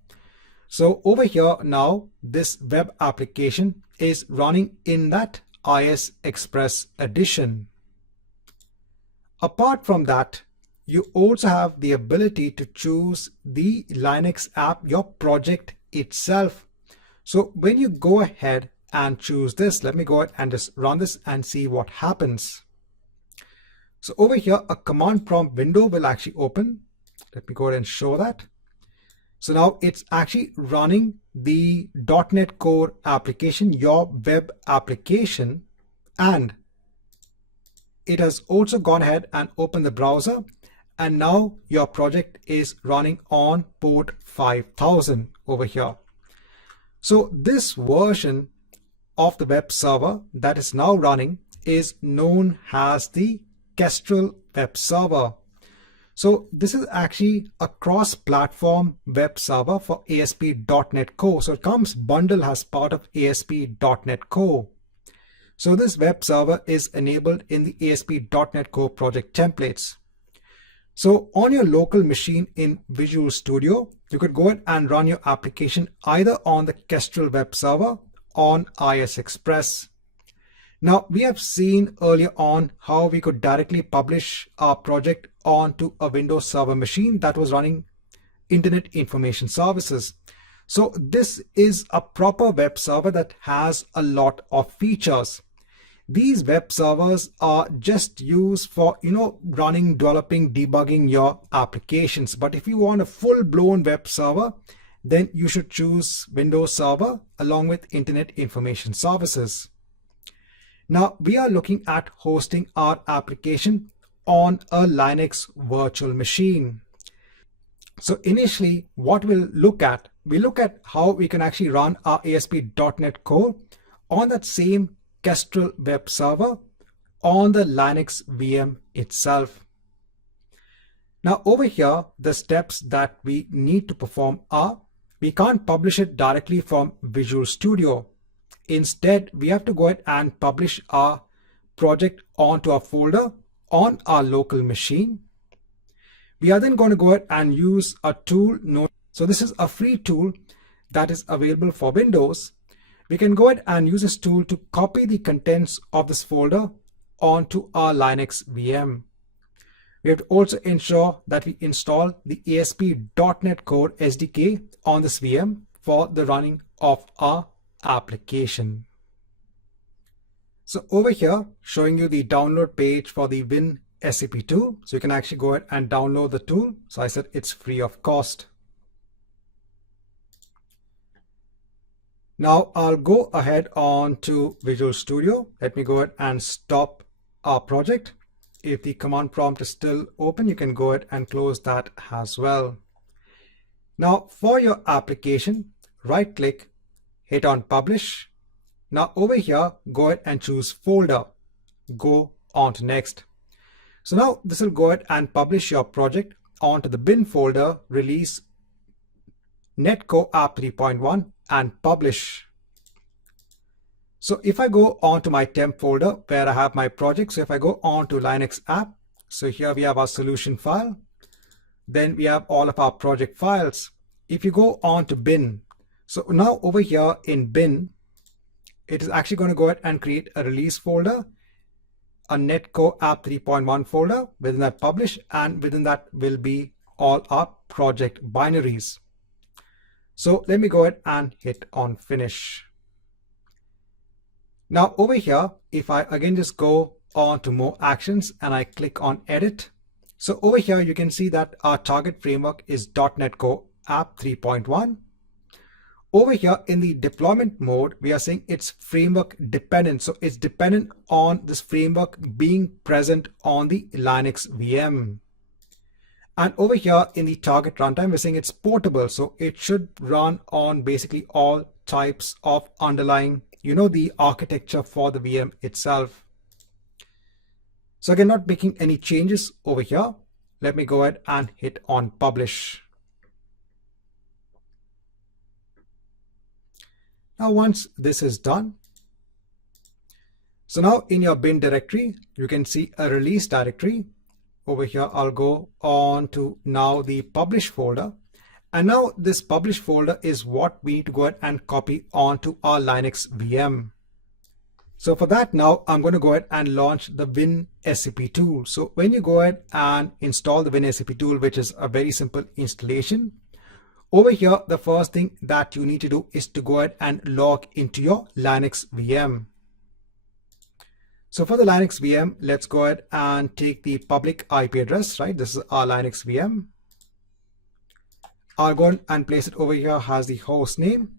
So over here now, this web application is running in that IS Express edition. Apart from that, you also have the ability to choose the Linux app, your project itself. So when you go ahead and choose this, let me go ahead and just run this and see what happens. So over here, a command prompt window will actually open. Let me go ahead and show that. So now it's actually running the .NET Core application, your web application, and it has also gone ahead and opened the browser, and now your project is running on port 5000 over here. So this version of the web server that is now running is known as the Kestrel web server. So this is actually a cross-platform web server for ASP.NET Core. So it comes bundled as part of ASP.NET Core. So this web server is enabled in the ASP.NET Core project templates. So on your local machine in Visual Studio, you could go ahead and run your application either on the Kestrel web server on IS Express. Now we have seen earlier on how we could directly publish our project onto a Windows Server machine that was running Internet Information Services. So this is a proper web server that has a lot of features. These web servers are just used for, running, developing, debugging your applications. But if you want a full-blown web server, then you should choose Windows Server along with Internet Information Services. Now we are looking at hosting our application on a Linux virtual machine. So initially what we look at how we can actually run our ASP.NET Core on that same Kestrel web server on the Linux VM itself. Now over here, the steps that we need to perform are, we can't publish it directly from Visual Studio. Instead, we have to go ahead and publish our project onto a folder on our local machine. We are then going to go ahead and use a tool. So this is a free tool that is available for Windows. We can go ahead and use this tool to copy the contents of this folder onto our Linux VM. We have to also ensure that we install the ASP.NET Core SDK on this VM for the running of our application. So over here, showing you the download page for the WinSCP2. So you can actually go ahead and download the tool. So I said it's free of cost. Now I'll go ahead on to Visual Studio. Let me go ahead and stop our project. If the command prompt is still open, you can go ahead and close that as well. Now for your application, right click, hit on publish. Now over here, go ahead and choose folder. Go on to next. So now this will go ahead and publish your project onto the bin folder, release Netcore app 3.1 and publish. So if I go on to my temp folder where I have my project, so if I go on to Linux app, so here we have our solution file, then we have all of our project files. If you go on to bin, so now over here in bin, it is actually going to go ahead and create a release folder, a Netcore app 3.1 folder, within that publish, and within that will be all our project binaries. So let me go ahead and hit on finish. Now over here, if I again just go on to more actions and I click on edit. So over here, you can see that our target framework is .NET Core app 3.1. Over here in the deployment mode, we are saying it's framework dependent. So it's dependent on this framework being present on the Linux VM. And over here in the target runtime, we're saying it's portable. So it should run on basically all types of underlying, the architecture for the VM itself. So again, not making any changes over here. Let me go ahead and hit on publish. Now, once this is done, so now in your bin directory, you can see a release directory. Over here, I'll go on to now the publish folder. And now this publish folder is what we need to go ahead and copy onto our Linux VM. So for that, now I'm going to go ahead and launch the WinSCP tool. So when you go ahead and install the WinSCP tool, which is a very simple installation, over here, the first thing that you need to do is to go ahead and log into your Linux VM. So for the Linux VM, let's go ahead and take the public IP address, right? This is our Linux VM. I'll go ahead and place it over here as the host name.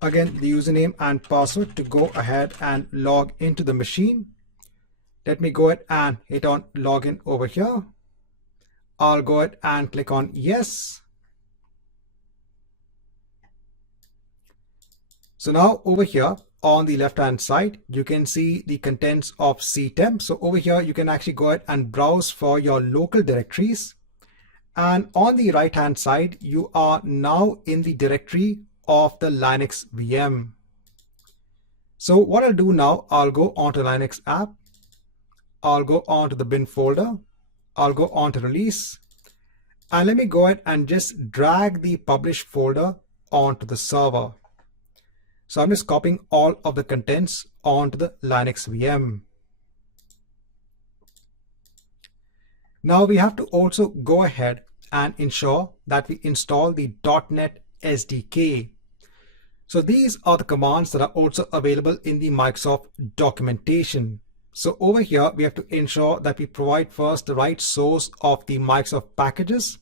Again, the username and password to go ahead and log into the machine. Let me go ahead and hit on login over here. I'll go ahead and click on yes. So now over here on the left hand side, you can see the contents of ctemp. So over here, you can actually go ahead and browse for your local directories. And on the right hand side, you are now in the directory of the Linux VM. So what I'll do now, I'll go onto Linux app. I'll go onto the bin folder. I'll go onto release. And let me go ahead and just drag the publish folder onto the server. So I'm just copying all of the contents onto the Linux VM. Now we have to also go ahead and ensure that we install the .NET SDK. So these are the commands that are also available in the Microsoft documentation. So over here, we have to ensure that we provide first the right source of the Microsoft packages.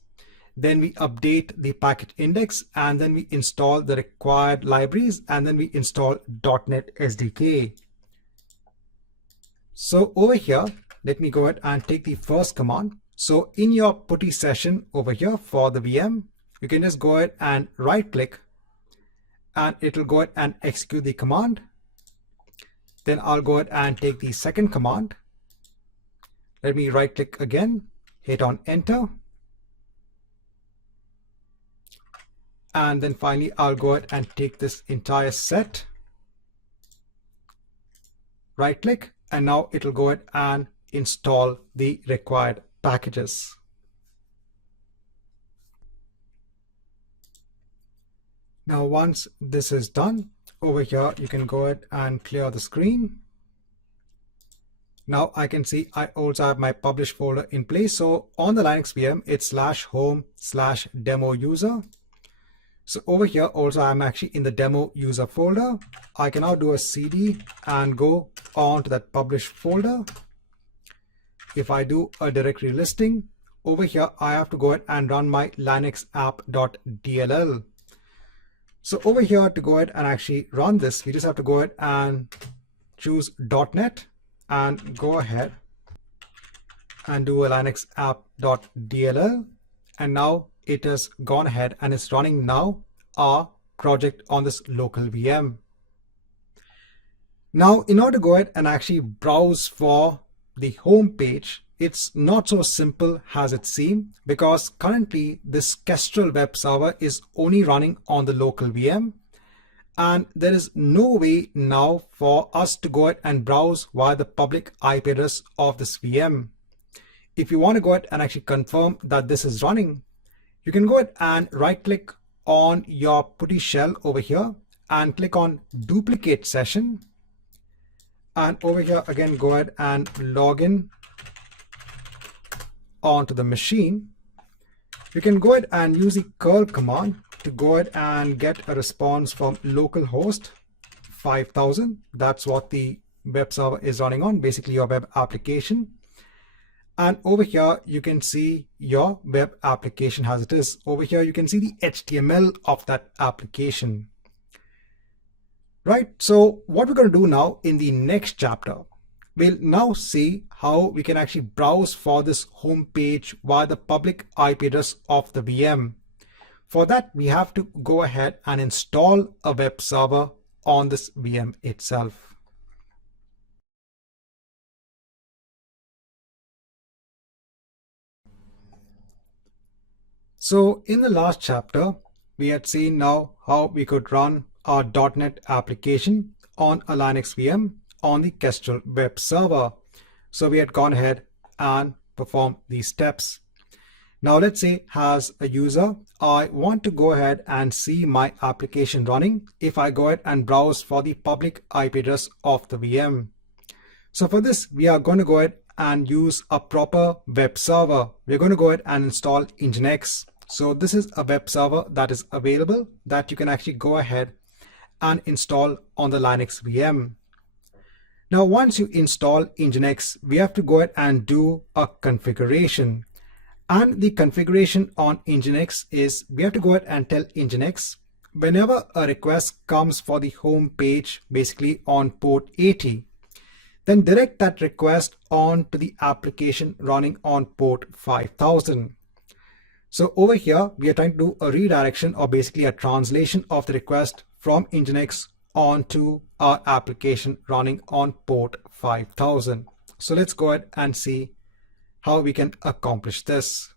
Then we update the package index, and then we install the required libraries, and then we install .NET SDK. So over here, let me go ahead and take the first command. So in your putty session over here for the VM, you can just go ahead and right click, and it will go ahead and execute the command. Then I'll go ahead and take the second command. Let me right click again, hit on enter. And then finally, I'll go ahead and take this entire set, right click, and now it'll go ahead and install the required packages. Now, once this is done, over here, you can go ahead and clear the screen. Now I can see I also have my publish folder in place. So on the Linux VM, it's /home/demo user. So over here also I'm actually in the demo user folder. I can now do a cd and go on to that publish folder. If I do a directory listing, over here I have to go ahead and run my linux app.dll. So over here to go ahead and actually run this, we just have to go ahead and choose .NET and go ahead and do a linux app.dll. And now it has gone ahead and is running now our project on this local VM. Now, in order to go ahead and actually browse for the home page, it's not so simple as it seems, because currently this Kestrel web server is only running on the local VM, and there is no way now for us to go ahead and browse via the public IP address of this VM. If you want to go ahead and actually confirm that this is running, you can go ahead and right click on your putty shell over here and click on duplicate session. And over here again, go ahead and log in onto the machine. You can go ahead and use the curl command to go ahead and get a response from localhost 5000. That's what the web server is running on, basically your web application. And over here, you can see your web application as it is. Over here, you can see the HTML of that application. Right, so what we're going to do now in the next chapter We'll now see how we can actually browse for this home page via the public IP address of the VM. For that, we have to go ahead and install a web server on this VM itself. So in the last chapter, we had seen now how we could run our .NET application on a Linux VM on the Kestrel web server. So we had gone ahead and performed these steps. Now let's say as a user, I want to go ahead and see my application running if I go ahead and browse for the public IP address of the VM. So for this, we are going to go ahead and use a proper web server. We're going to go ahead and install Nginx. So this is a web server that is available that you can actually go ahead and install on the Linux VM. Now, once you install Nginx, we have to go ahead and do a configuration. And the configuration on Nginx is we have to go ahead and tell Nginx whenever a request comes for the home page, basically on port 80, then direct that request on to the application running on port 5000. So over here, we are trying to do a redirection or basically a translation of the request from Nginx onto our application running on port 5000. So let's go ahead and see how we can accomplish this.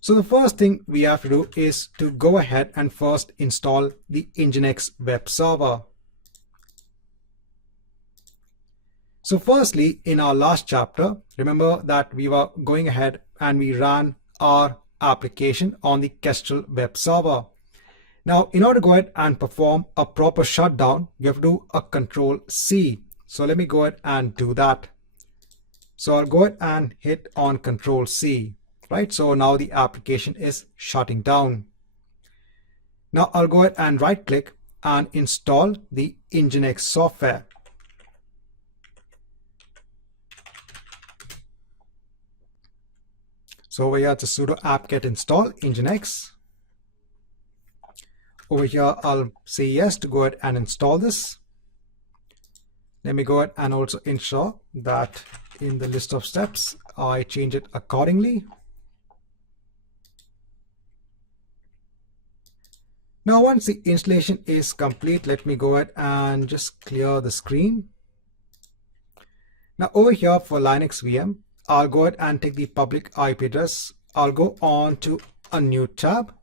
So the first thing we have to do is to go ahead and first install the Nginx web server. So firstly, in our last chapter, remember that we were going ahead and we ran our application on the Kestrel web server. Now, in order to go ahead and perform a proper shutdown, you have to do a Control-C. So let me go ahead and do that. So I'll go ahead and hit on Control-C, right? So now the application is shutting down. Now I'll go ahead and right click and install the Nginx software. So over here, it's a sudo apt-get install Nginx. Over here, I'll say yes to go ahead and install this. Let me go ahead and also ensure that in the list of steps, I change it accordingly. Now, once the installation is complete, let me go ahead and just clear the screen. Now over here for Linux VM, I'll go ahead and take the public IP address. I'll go on to a new tab.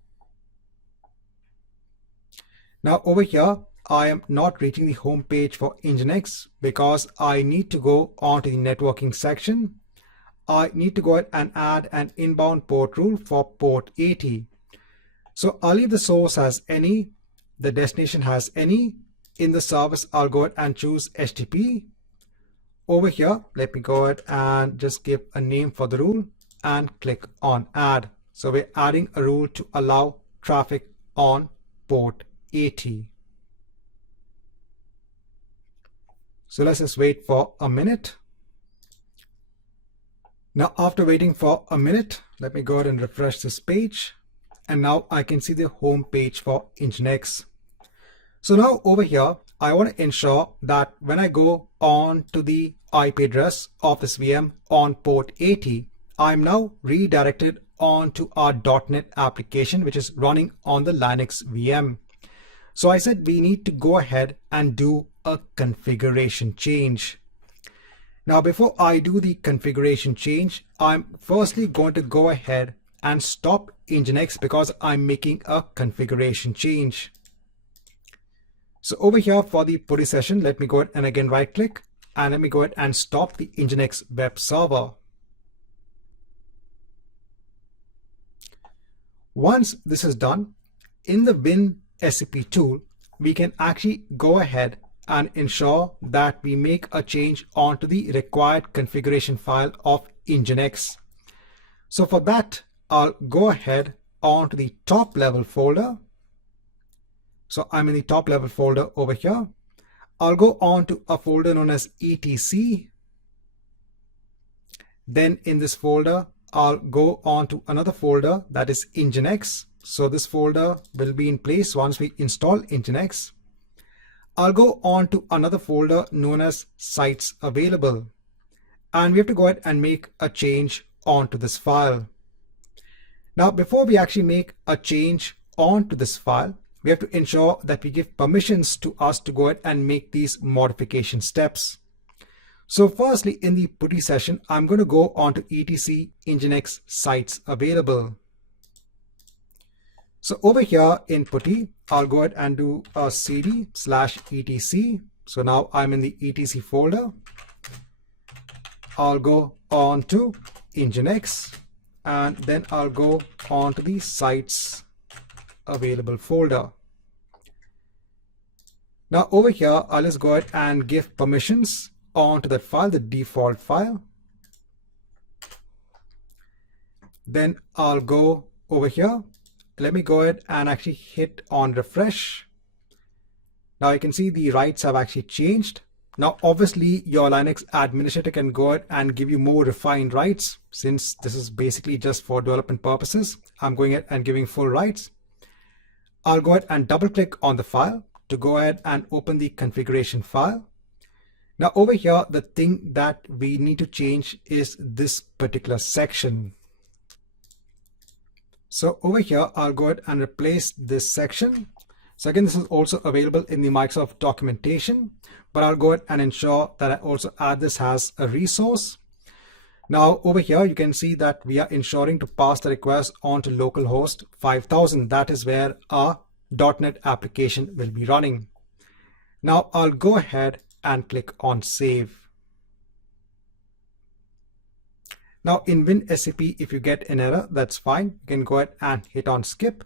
Now over here, I am not reaching the home page for Nginx because I need to go on to the networking section. I need to go ahead and add an inbound port rule for port 80. So I'll leave the source as any, the destination has any. In the service, I'll go ahead and choose HTTP. Over here, let me go ahead and just give a name for the rule and click on add. So we're adding a rule to allow traffic on port 80. So let's just wait for a minute. Now, after waiting for a minute, let me go ahead and refresh this page. And now I can see the home page for Nginx. So now over here, I want to ensure that when I go on to the IP address of this VM on port 80, I'm now redirected onto our .NET application, which is running on the Linux VM. So I said we need to go ahead and do a configuration change. Now, before I do the configuration change, I'm firstly going to go ahead and stop Nginx because I'm making a configuration change. So over here for the PuTTY session, let me go ahead and again right click and let me go ahead and stop the Nginx web server. Once this is done, in the WinSCP tool, we can actually go ahead and ensure that we make a change onto the required configuration file of Nginx. So for that, I'll go ahead onto the top level folder. So I'm in the top level folder over here. I'll go on to a folder known as etc. Then in this folder, I'll go on to another folder that is Nginx. So this folder will be in place once we install Nginx. I'll go on to another folder known as sites available. And we have to go ahead and make a change onto this file. Now, before we actually make a change onto this file, we have to ensure that we give permissions to us to go ahead and make these modification steps. So firstly, in the putty session, I'm going to go on to etc nginx sites available. So over here in putty, I'll go ahead and do a cd/etc. So now I'm in the etc folder. I'll go on to nginx and then I'll go on to the sites available folder. Now over here, I'll just go ahead and give permissions onto that file, the default file. Then I'll go over here. Let me go ahead and actually hit on refresh. Now you can see the rights have actually changed. Now, obviously, your Linux administrator can go ahead and give you more refined rights. Since this is basically just for development purposes, I'm going ahead and giving full rights. I'll go ahead and double click on the file to go ahead and open the configuration file. Now over here, the thing that we need to change is this particular section. So over here, I'll go ahead and replace this section. So again, this is also available in the Microsoft documentation, but I'll go ahead and ensure that I also add this as a resource. Now over here, you can see that we are ensuring to pass the request onto localhost 5000. That is where our .NET application will be running. Now I'll go ahead and click on save. Now in WinSCP, if you get an error, that's fine. You can go ahead and hit on skip.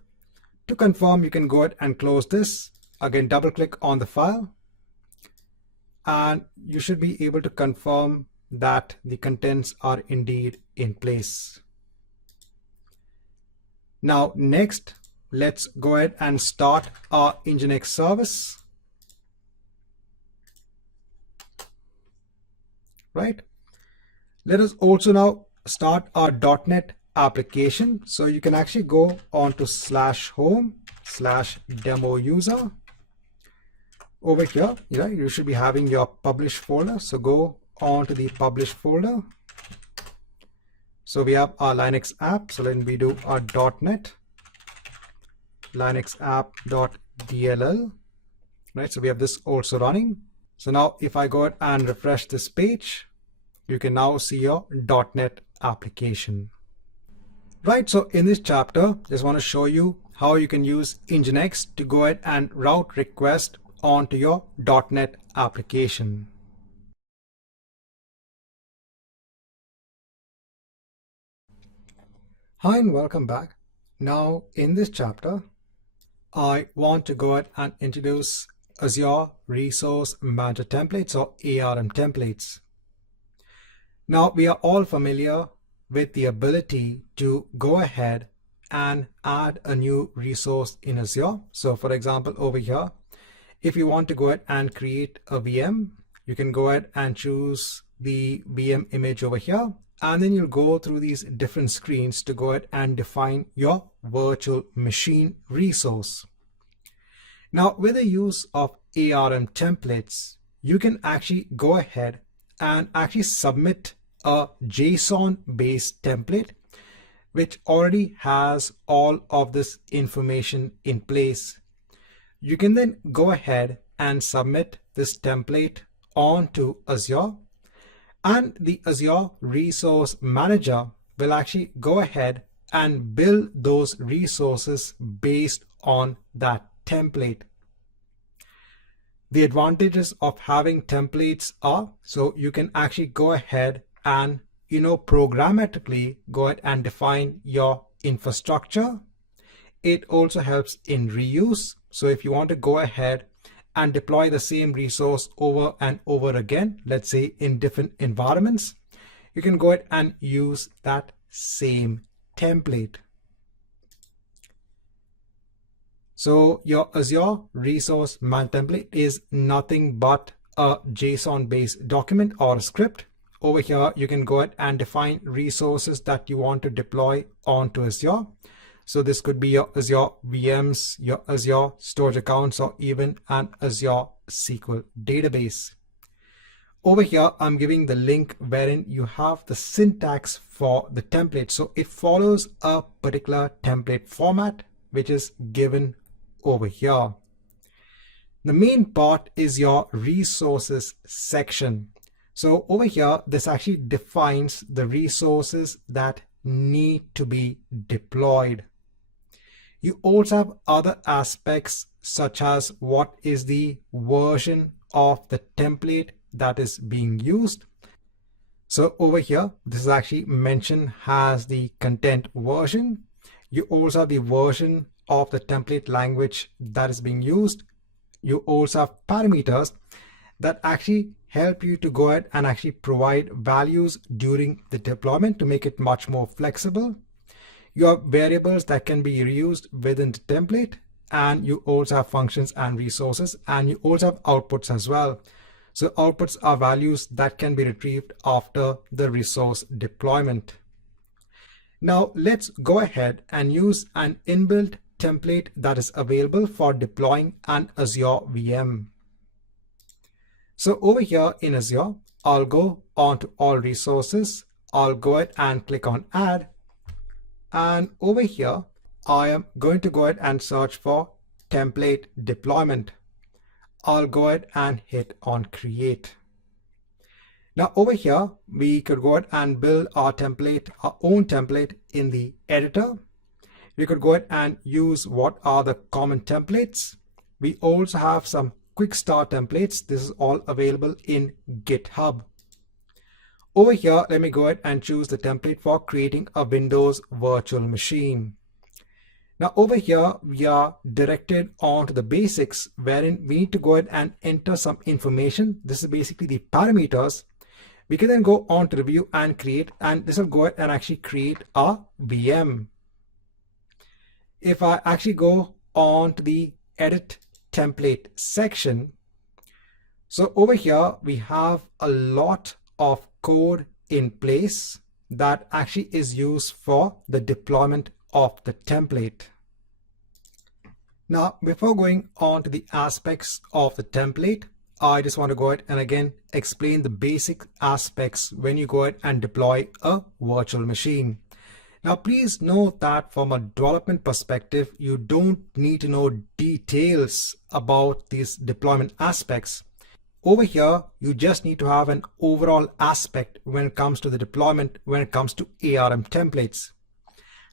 To confirm, you can go ahead and close this. Again, double click on the file. And you should be able to confirm that the contents are indeed in place. Now next, let's go ahead and start our Nginx service. Right? Let us also now start our .NET application. So you can actually go on to /home/demo user. Over here, you should be having your publish folder. So go on to the publish folder. So we have our Linux app. So then we do our .NET Linux app.dll. Right. So we have this also running. So now if I go ahead and refresh this page, you can now see your .NET application. Right, so in this chapter, just want to show you how you can use Nginx to go ahead and route request onto your .NET application. Hi and welcome back. Now in this chapter, I want to go ahead and introduce Azure Resource Manager Templates or ARM templates. Now we are all familiar with the ability to go ahead and add a new resource in Azure. So for example, over here, if you want to go ahead and create a VM, you can go ahead and choose the VM image over here, and then you'll go through these different screens to go ahead and define your virtual machine resource. Now with the use of ARM templates, you can actually go ahead and actually submit a JSON based template which already has all of this information in place. You can then go ahead and submit this template onto Azure, and the Azure Resource Manager will actually go ahead and build those resources based on that template. The advantages of having templates are, so you can actually go ahead and programmatically go ahead and define your infrastructure. It also helps in reuse. So if you want to go ahead and deploy the same resource over and over again, let's say in different environments, you can go ahead and use that same template. So your Azure Resource Manager template is nothing but a JSON based document or script. Over here, you can go ahead and define resources that you want to deploy onto Azure. So this could be your Azure VMs, your Azure storage accounts, or even an Azure SQL database. Over here, I'm giving the link wherein you have the syntax for the template. So it follows a particular template format, which is given over here. The main part is your resources section. So over here, this actually defines the resources that need to be deployed. You also have other aspects such as what is the version of the template that is being used. So over here, this is actually mentioned as the content version. You also have the version of the template language that is being used. You also have parameters that actually help you to go ahead and actually provide values during the deployment to make it much more flexible. You have variables that can be reused within the template, and you also have functions and resources, and you also have outputs as well. So outputs are values that can be retrieved after the resource deployment. Now let's go ahead and use an inbuilt template that is available for deploying an Azure VM. So over here in Azure, I'll go on to all resources. I'll go ahead and click on add. And over here, I am going to go ahead and search for template deployment. I'll go ahead and hit on create. Now over here, we could go ahead and build our template, our own template in the editor. We could go ahead and use what are the common templates. We also have some quick start templates. This is all available in GitHub. Over here, let me go ahead and choose the template for creating a Windows virtual machine. Now over here, we are directed on to the basics wherein we need to go ahead and enter some information. This is basically the parameters. We can then go on to review and create, and this will go ahead and actually create a VM. If I actually go on to the edit template section, so over here we have a lot of code in place that actually is used for the deployment of the template. Now, before going on to the aspects of the template, I just want to go ahead and again explain the basic aspects when you go ahead and deploy a virtual machine. Now, please note that from a development perspective, you don't need to know details about these deployment aspects. Over here, you just need to have an overall aspect when it comes to the deployment, when it comes to ARM templates.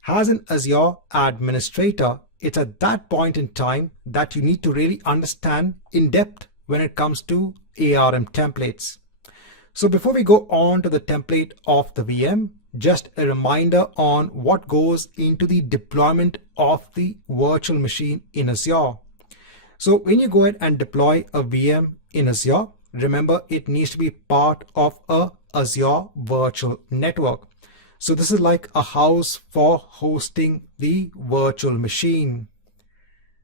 As an Azure administrator, it's at that point in time that you need to really understand in depth when it comes to ARM templates. So before we go on to the template of the VM, just a reminder on what goes into the deployment of the virtual machine in Azure. So when you go ahead and deploy a VM in Azure, remember it needs to be part of a Azure virtual network. So this is like a house for hosting the virtual machine.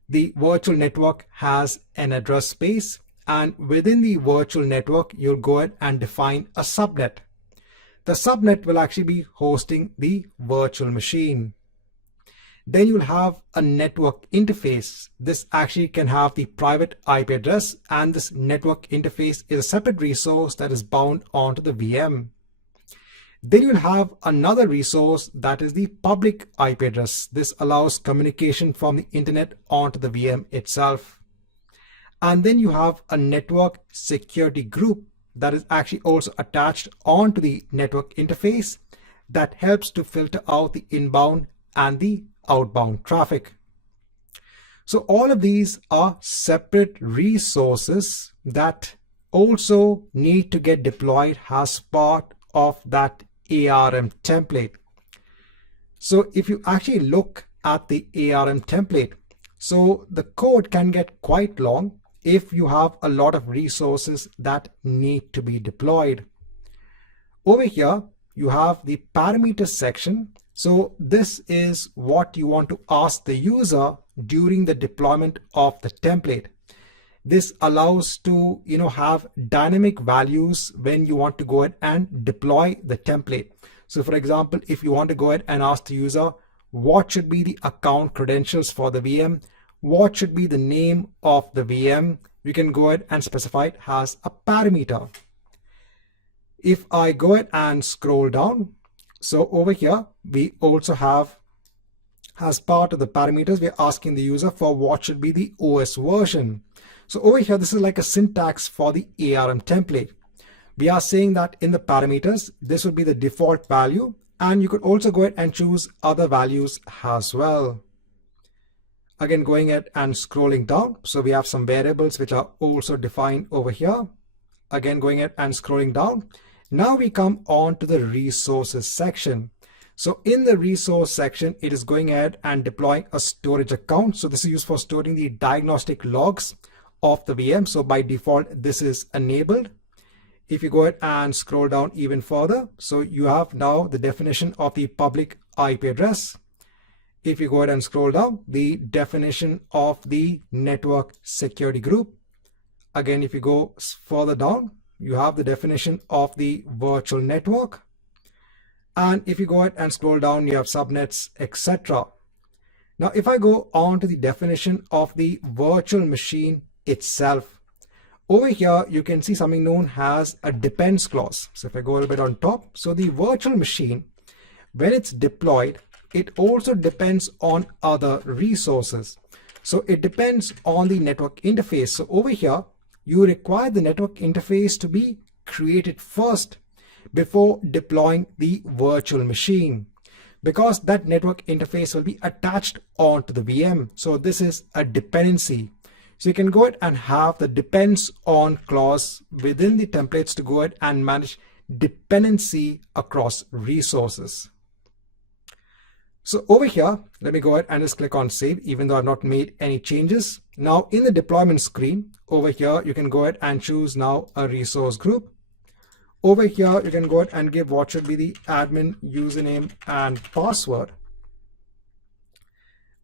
The virtual network has an address space, and within the virtual network, you'll go ahead and define a subnet. The subnet will actually be hosting the virtual machine. Then you'll have a network interface. This actually can have the private IP address, and this network interface is a separate resource that is bound onto the VM. Then you'll have another resource that is the public IP address. This allows communication from the internet onto the VM itself. And then you have a network security group that is actually also attached onto the network interface that helps to filter out the inbound and the outbound traffic. So all of these are separate resources that also need to get deployed as part of that ARM template. So if you actually look at the ARM template, so the code can get quite long if you have a lot of resources that need to be deployed. Over here, you have the parameters section. So this is what you want to ask the user during the deployment of the template. This allows to have dynamic values when you want to go ahead and deploy the template. So for example, if you want to go ahead and ask the user what should be the account credentials for the VM, what should be the name of the VM. You can go ahead and specify it as a parameter. If I go ahead and scroll down, so over here, we also have, as part of the parameters, we're asking the user for what should be the OS version. So over here, this is like a syntax for the ARM template. We are saying that in the parameters, this would be the default value, and you could also go ahead and choose other values as well. Again, going ahead and scrolling down. So we have some variables which are also defined over here. Again, going ahead and scrolling down. Now we come on to the resources section. So in the resource section, it is going ahead and deploying a storage account. So this is used for storing the diagnostic logs of the VM. So by default, this is enabled. If you go ahead and scroll down even further, so you have now the definition of the public IP address. If you go ahead and scroll down, the definition of the network security group. Again, if you go further down, you have the definition of the virtual network. And if you go ahead and scroll down, you have subnets, etc. Now, if I go on to the definition of the virtual machine itself, over here, you can see something known as a depends clause. So if I go a little bit on top, so the virtual machine, when it's deployed, it also depends on other resources. So it depends on the network interface. So over here, you require the network interface to be created first before deploying the virtual machine, because that network interface will be attached onto the VM. So this is a dependency. So you can go ahead and have the depends on clause within the templates to go ahead and manage dependency across resources. So over here, let me go ahead and just click on save, even though I've not made any changes. Now in the deployment screen, over here, you can go ahead and choose now a resource group. Over here, you can go ahead and give what should be the admin username and password.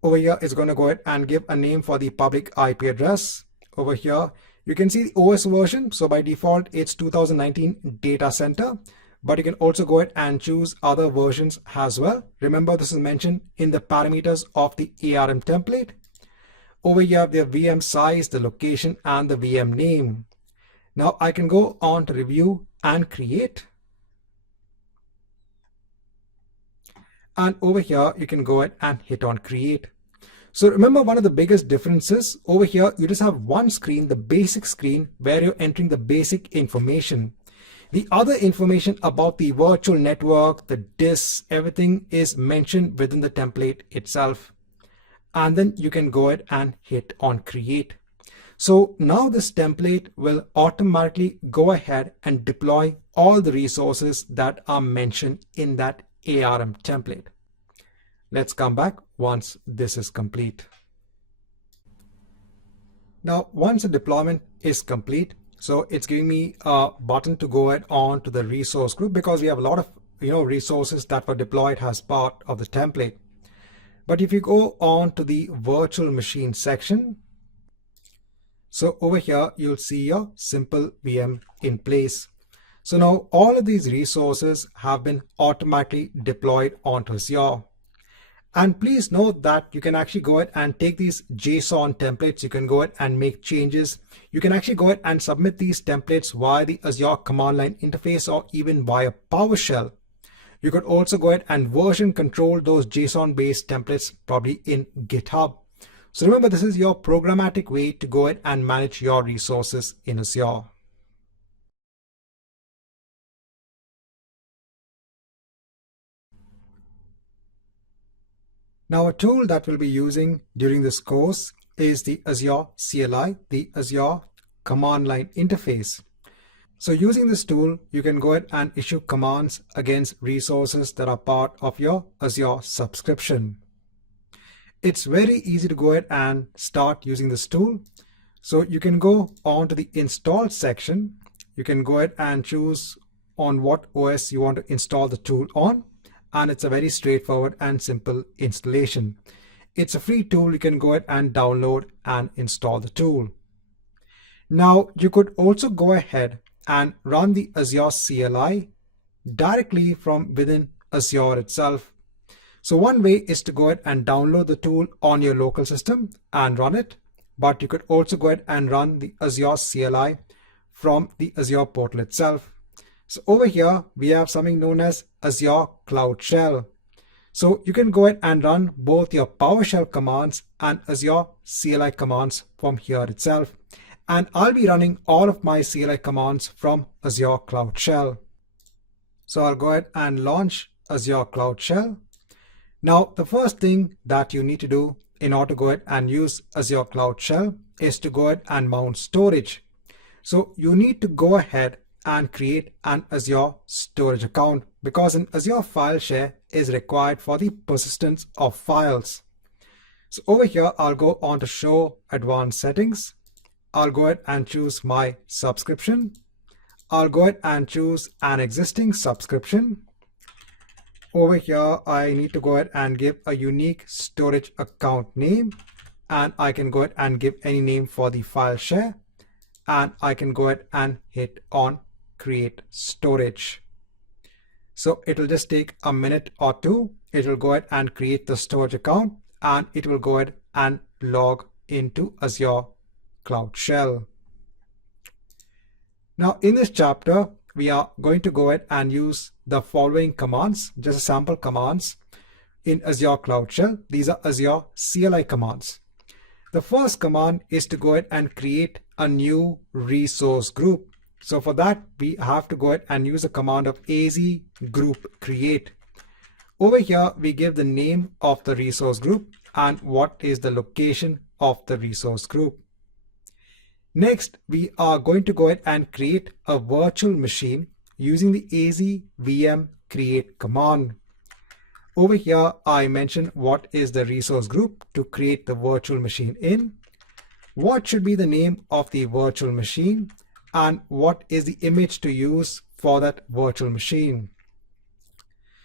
Over here, it's going to go ahead and give a name for the public IP address. Over here, you can see the OS version. So by default, it's 2019 data center. But you can also go ahead and choose other versions as well. Remember, this is mentioned in the parameters of the ARM template. Over here, you have the VM size, the location, and the VM name. Now I can go on to review and create. And over here, you can go ahead and hit on create. So remember, one of the biggest differences over here, you just have one screen, the basic screen, where you're entering the basic information. The other information about the virtual network, the disks, everything is mentioned within the template itself. And then you can go ahead and hit on create. So now this template will automatically go ahead and deploy all the resources that are mentioned in that ARM template. Let's come back once this is complete. Now, once the deployment is complete, so it's giving me a button to go ahead on to the resource group, because we have a lot of resources that were deployed as part of the template. But if you go on to the virtual machine section, so over here, you'll see your simple VM in place. So now all of these resources have been automatically deployed onto Azure. And please note that you can actually go ahead and take these JSON templates. You can go ahead and make changes. You can actually go ahead and submit these templates via the Azure command line interface or even via PowerShell. You could also go ahead and version control those JSON based templates probably in GitHub. So remember, this is your programmatic way to go ahead and manage your resources in Azure. Now, a tool that we'll be using during this course is the Azure CLI, the Azure command line interface. So using this tool, you can go ahead and issue commands against resources that are part of your Azure subscription. It's very easy to go ahead and start using this tool. So you can go on to the install section. You can go ahead and choose on what OS you want to install the tool on. And it's a very straightforward and simple installation. It's a free tool. You can go ahead and download and install the tool. Now, you could also go ahead and run the Azure CLI directly from within Azure itself. So one way is to go ahead and download the tool on your local system and run it. But you could also go ahead and run the Azure CLI from the Azure portal itself. So over here, we have something known as Azure Cloud Shell. So you can go ahead and run both your PowerShell commands and Azure CLI commands from here itself. And I'll be running all of my CLI commands from Azure Cloud Shell. So I'll go ahead and launch Azure Cloud Shell. Now, the first thing that you need to do in order to go ahead and use Azure Cloud Shell is to go ahead and mount storage. So you need to go ahead and create an Azure storage account, because an Azure file share is required for the persistence of files. So over here, I'll go on to show advanced settings. I'll go ahead and choose my subscription. I'll go ahead and choose an existing subscription. Over here, I need to go ahead and give a unique storage account name, and I can go ahead and give any name for the file share, and I can go ahead and hit on create storage. So it will just take a minute or two. It will go ahead and create the storage account, and it will go ahead and log into Azure Cloud Shell. Now in this chapter, we are going to go ahead and use the following commands, just sample commands in Azure Cloud Shell. These are Azure CLI commands. The first command is to go ahead and create a new resource group. So for that, we have to go ahead and use a command of AZ group create. Over here, we give the name of the resource group and what is the location of the resource group. Next, we are going to go ahead and create a virtual machine using the AZ VM create command. Over here, I mentioned what is the resource group to create the virtual machine in, what should be the name of the virtual machine, and what is the image to use for that virtual machine.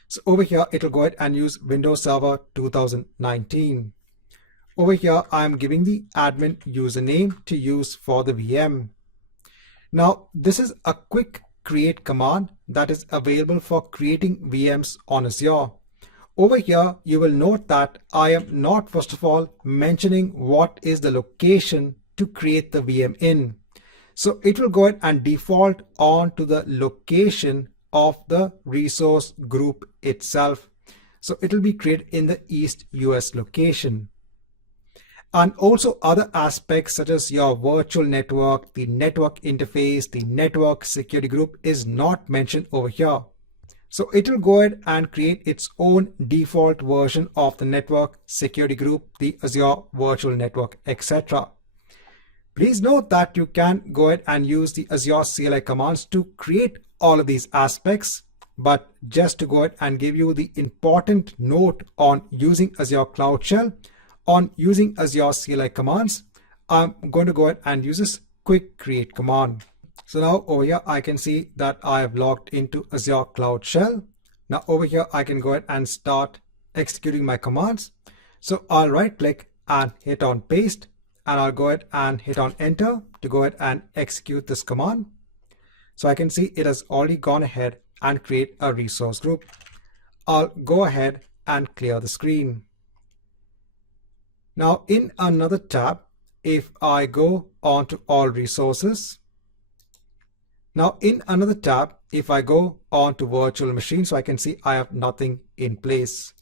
So over here, it will go ahead and use Windows Server 2019. Over here, I am giving the admin username to use for the VM. Now, this is a quick create command that is available for creating VMs on Azure. Over here, you will note that I am not, first of all, mentioning what is the location to create the VM in. So it will go ahead and default on to the location of the resource group itself. So it will be created in the East US location. And also other aspects such as your virtual network, the network interface, the network security group is not mentioned over here. So it will go ahead and create its own default version of the network security group, the Azure virtual network, etc. Please note that you can go ahead and use the Azure CLI commands to create all of these aspects. But just to go ahead and give you the important note on using Azure Cloud Shell, on using Azure CLI commands, I'm going to go ahead and use this quick create command. So now over here, I can see that I have logged into Azure Cloud Shell. Now over here, I can go ahead and start executing my commands. So I'll right click and hit on paste, and I'll go ahead and hit on enter to go ahead and execute this command. So I can see it has already gone ahead and create a resource group. I'll go ahead and clear the screen. Now in another tab, if I go on to all resources, now in another tab, if I go on to virtual machine, so I can see I have nothing in place.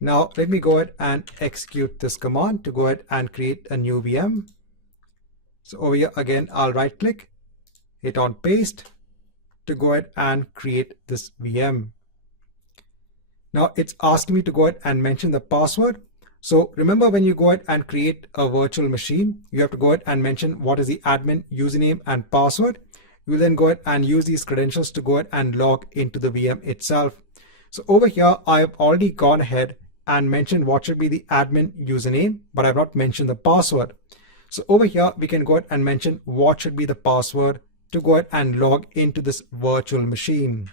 Now let me go ahead and execute this command to go ahead and create a new VM. So over here again, I'll right click, hit on paste to go ahead and create this VM. Now it's asking me to go ahead and mention the password. So remember, when you go ahead and create a virtual machine, you have to go ahead and mention what is the admin username and password. You will then go ahead and use these credentials to go ahead and log into the VM itself. So over here, I have already gone ahead and mentioned what should be the admin username, but I've not mentioned the password. So over here, we can go ahead and mention what should be the password to go ahead and log into this virtual machine.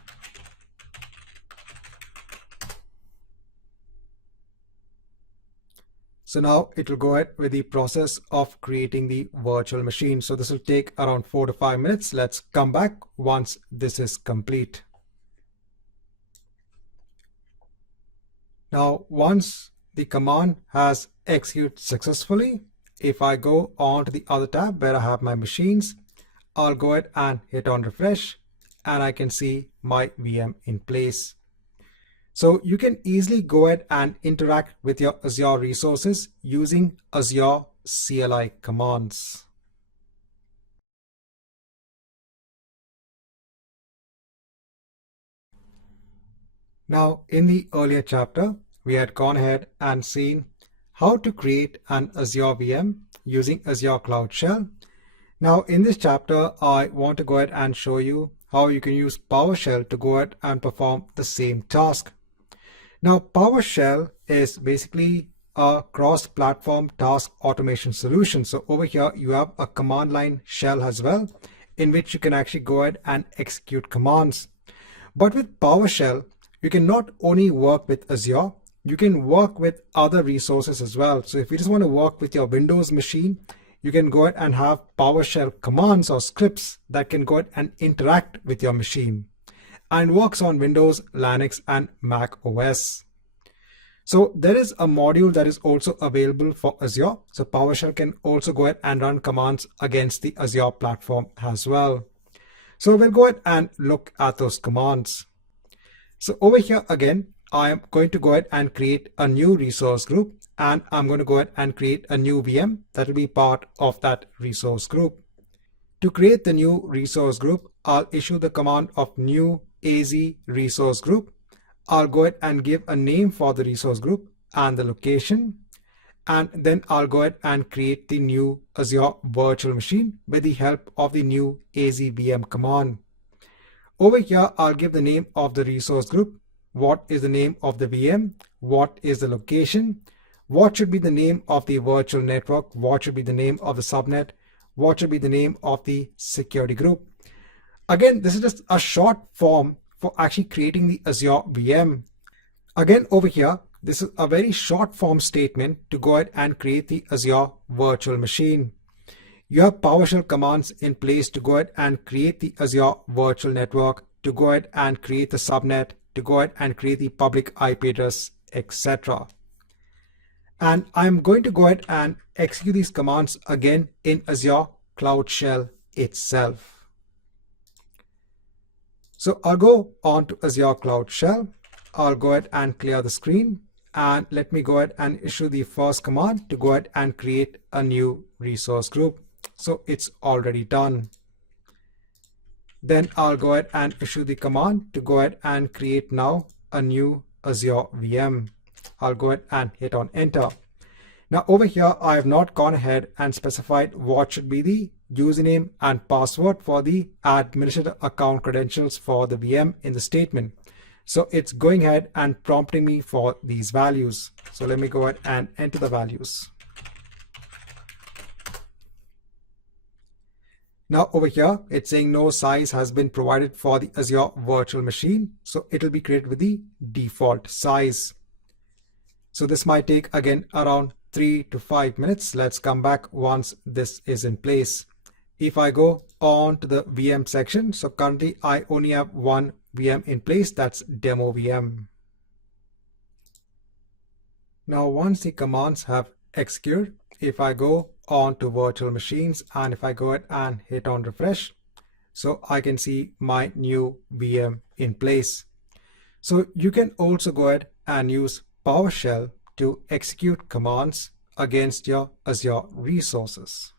So now it will go ahead with the process of creating the virtual machine. So this will take around 4 to 5 minutes. Let's come back once this is complete. Now, once the command has executed successfully, if I go on to the other tab where I have my machines, I'll go ahead and hit on refresh, and I can see my VM in place. So you can easily go ahead and interact with your Azure resources using Azure CLI commands. Now, in the earlier chapter, we had gone ahead and seen how to create an Azure VM using Azure Cloud Shell. Now, in this chapter, I want to go ahead and show you how you can use PowerShell to go ahead and perform the same task. Now, PowerShell is basically a cross-platform task automation solution. So over here, you have a command line shell as well, in which you can actually go ahead and execute commands. But with PowerShell, you can not only work with Azure, you can work with other resources as well. So if you just want to work with your Windows machine, you can go ahead and have PowerShell commands or scripts that can go ahead and interact with your machine and works on Windows, Linux, and Mac OS. So there is a module that is also available for Azure. So PowerShell can also go ahead and run commands against the Azure platform as well. So we'll go ahead and look at those commands. So over here again, I am going to go ahead and create a new resource group, and I'm going to go ahead and create a new VM that will be part of that resource group. To create the new resource group, I'll issue the command of new AZ resource group. I'll go ahead and give a name for the resource group and the location. And then I'll go ahead and create the new Azure virtual machine with the help of the new AZ VM command. Over here, I'll give the name of the resource group, what is the name of the VM, what is the location, what should be the name of the virtual network, what should be the name of the subnet, what should be the name of the security group. Again, this is just a short form for actually creating the Azure VM. Again, over here, this is a very short form statement to go ahead and create the Azure virtual machine. You have PowerShell commands in place to go ahead and create the Azure virtual network, to go ahead and create the subnet, to go ahead and create the public IP address, etc. And I'm going to go ahead and execute these commands again in Azure Cloud Shell itself. So I'll go on to Azure Cloud Shell. I'll go ahead and clear the screen, and let me go ahead and issue the first command to go ahead and create a new resource group. So it's already done. Then I'll go ahead and issue the command to go ahead and create now a new Azure VM. I'll go ahead and hit on enter. Now over here, I have not gone ahead and specified what should be the username and password for the administrator account credentials for the VM in the statement. So it's going ahead and prompting me for these values. So let me go ahead and enter the values. Now over here, it's saying no size has been provided for the Azure virtual machine. So it will be created with the default size. So this might take again around 3 to 5 minutes. Let's come back once this is in place. If I go on to the VM section, so currently I only have one VM in place, that's demo VM. Now once the commands have executed, if I go on to virtual machines and if I go ahead and hit on refresh, so I can see my new VM in place. So you can also go ahead and use PowerShell to execute commands against your Azure resources.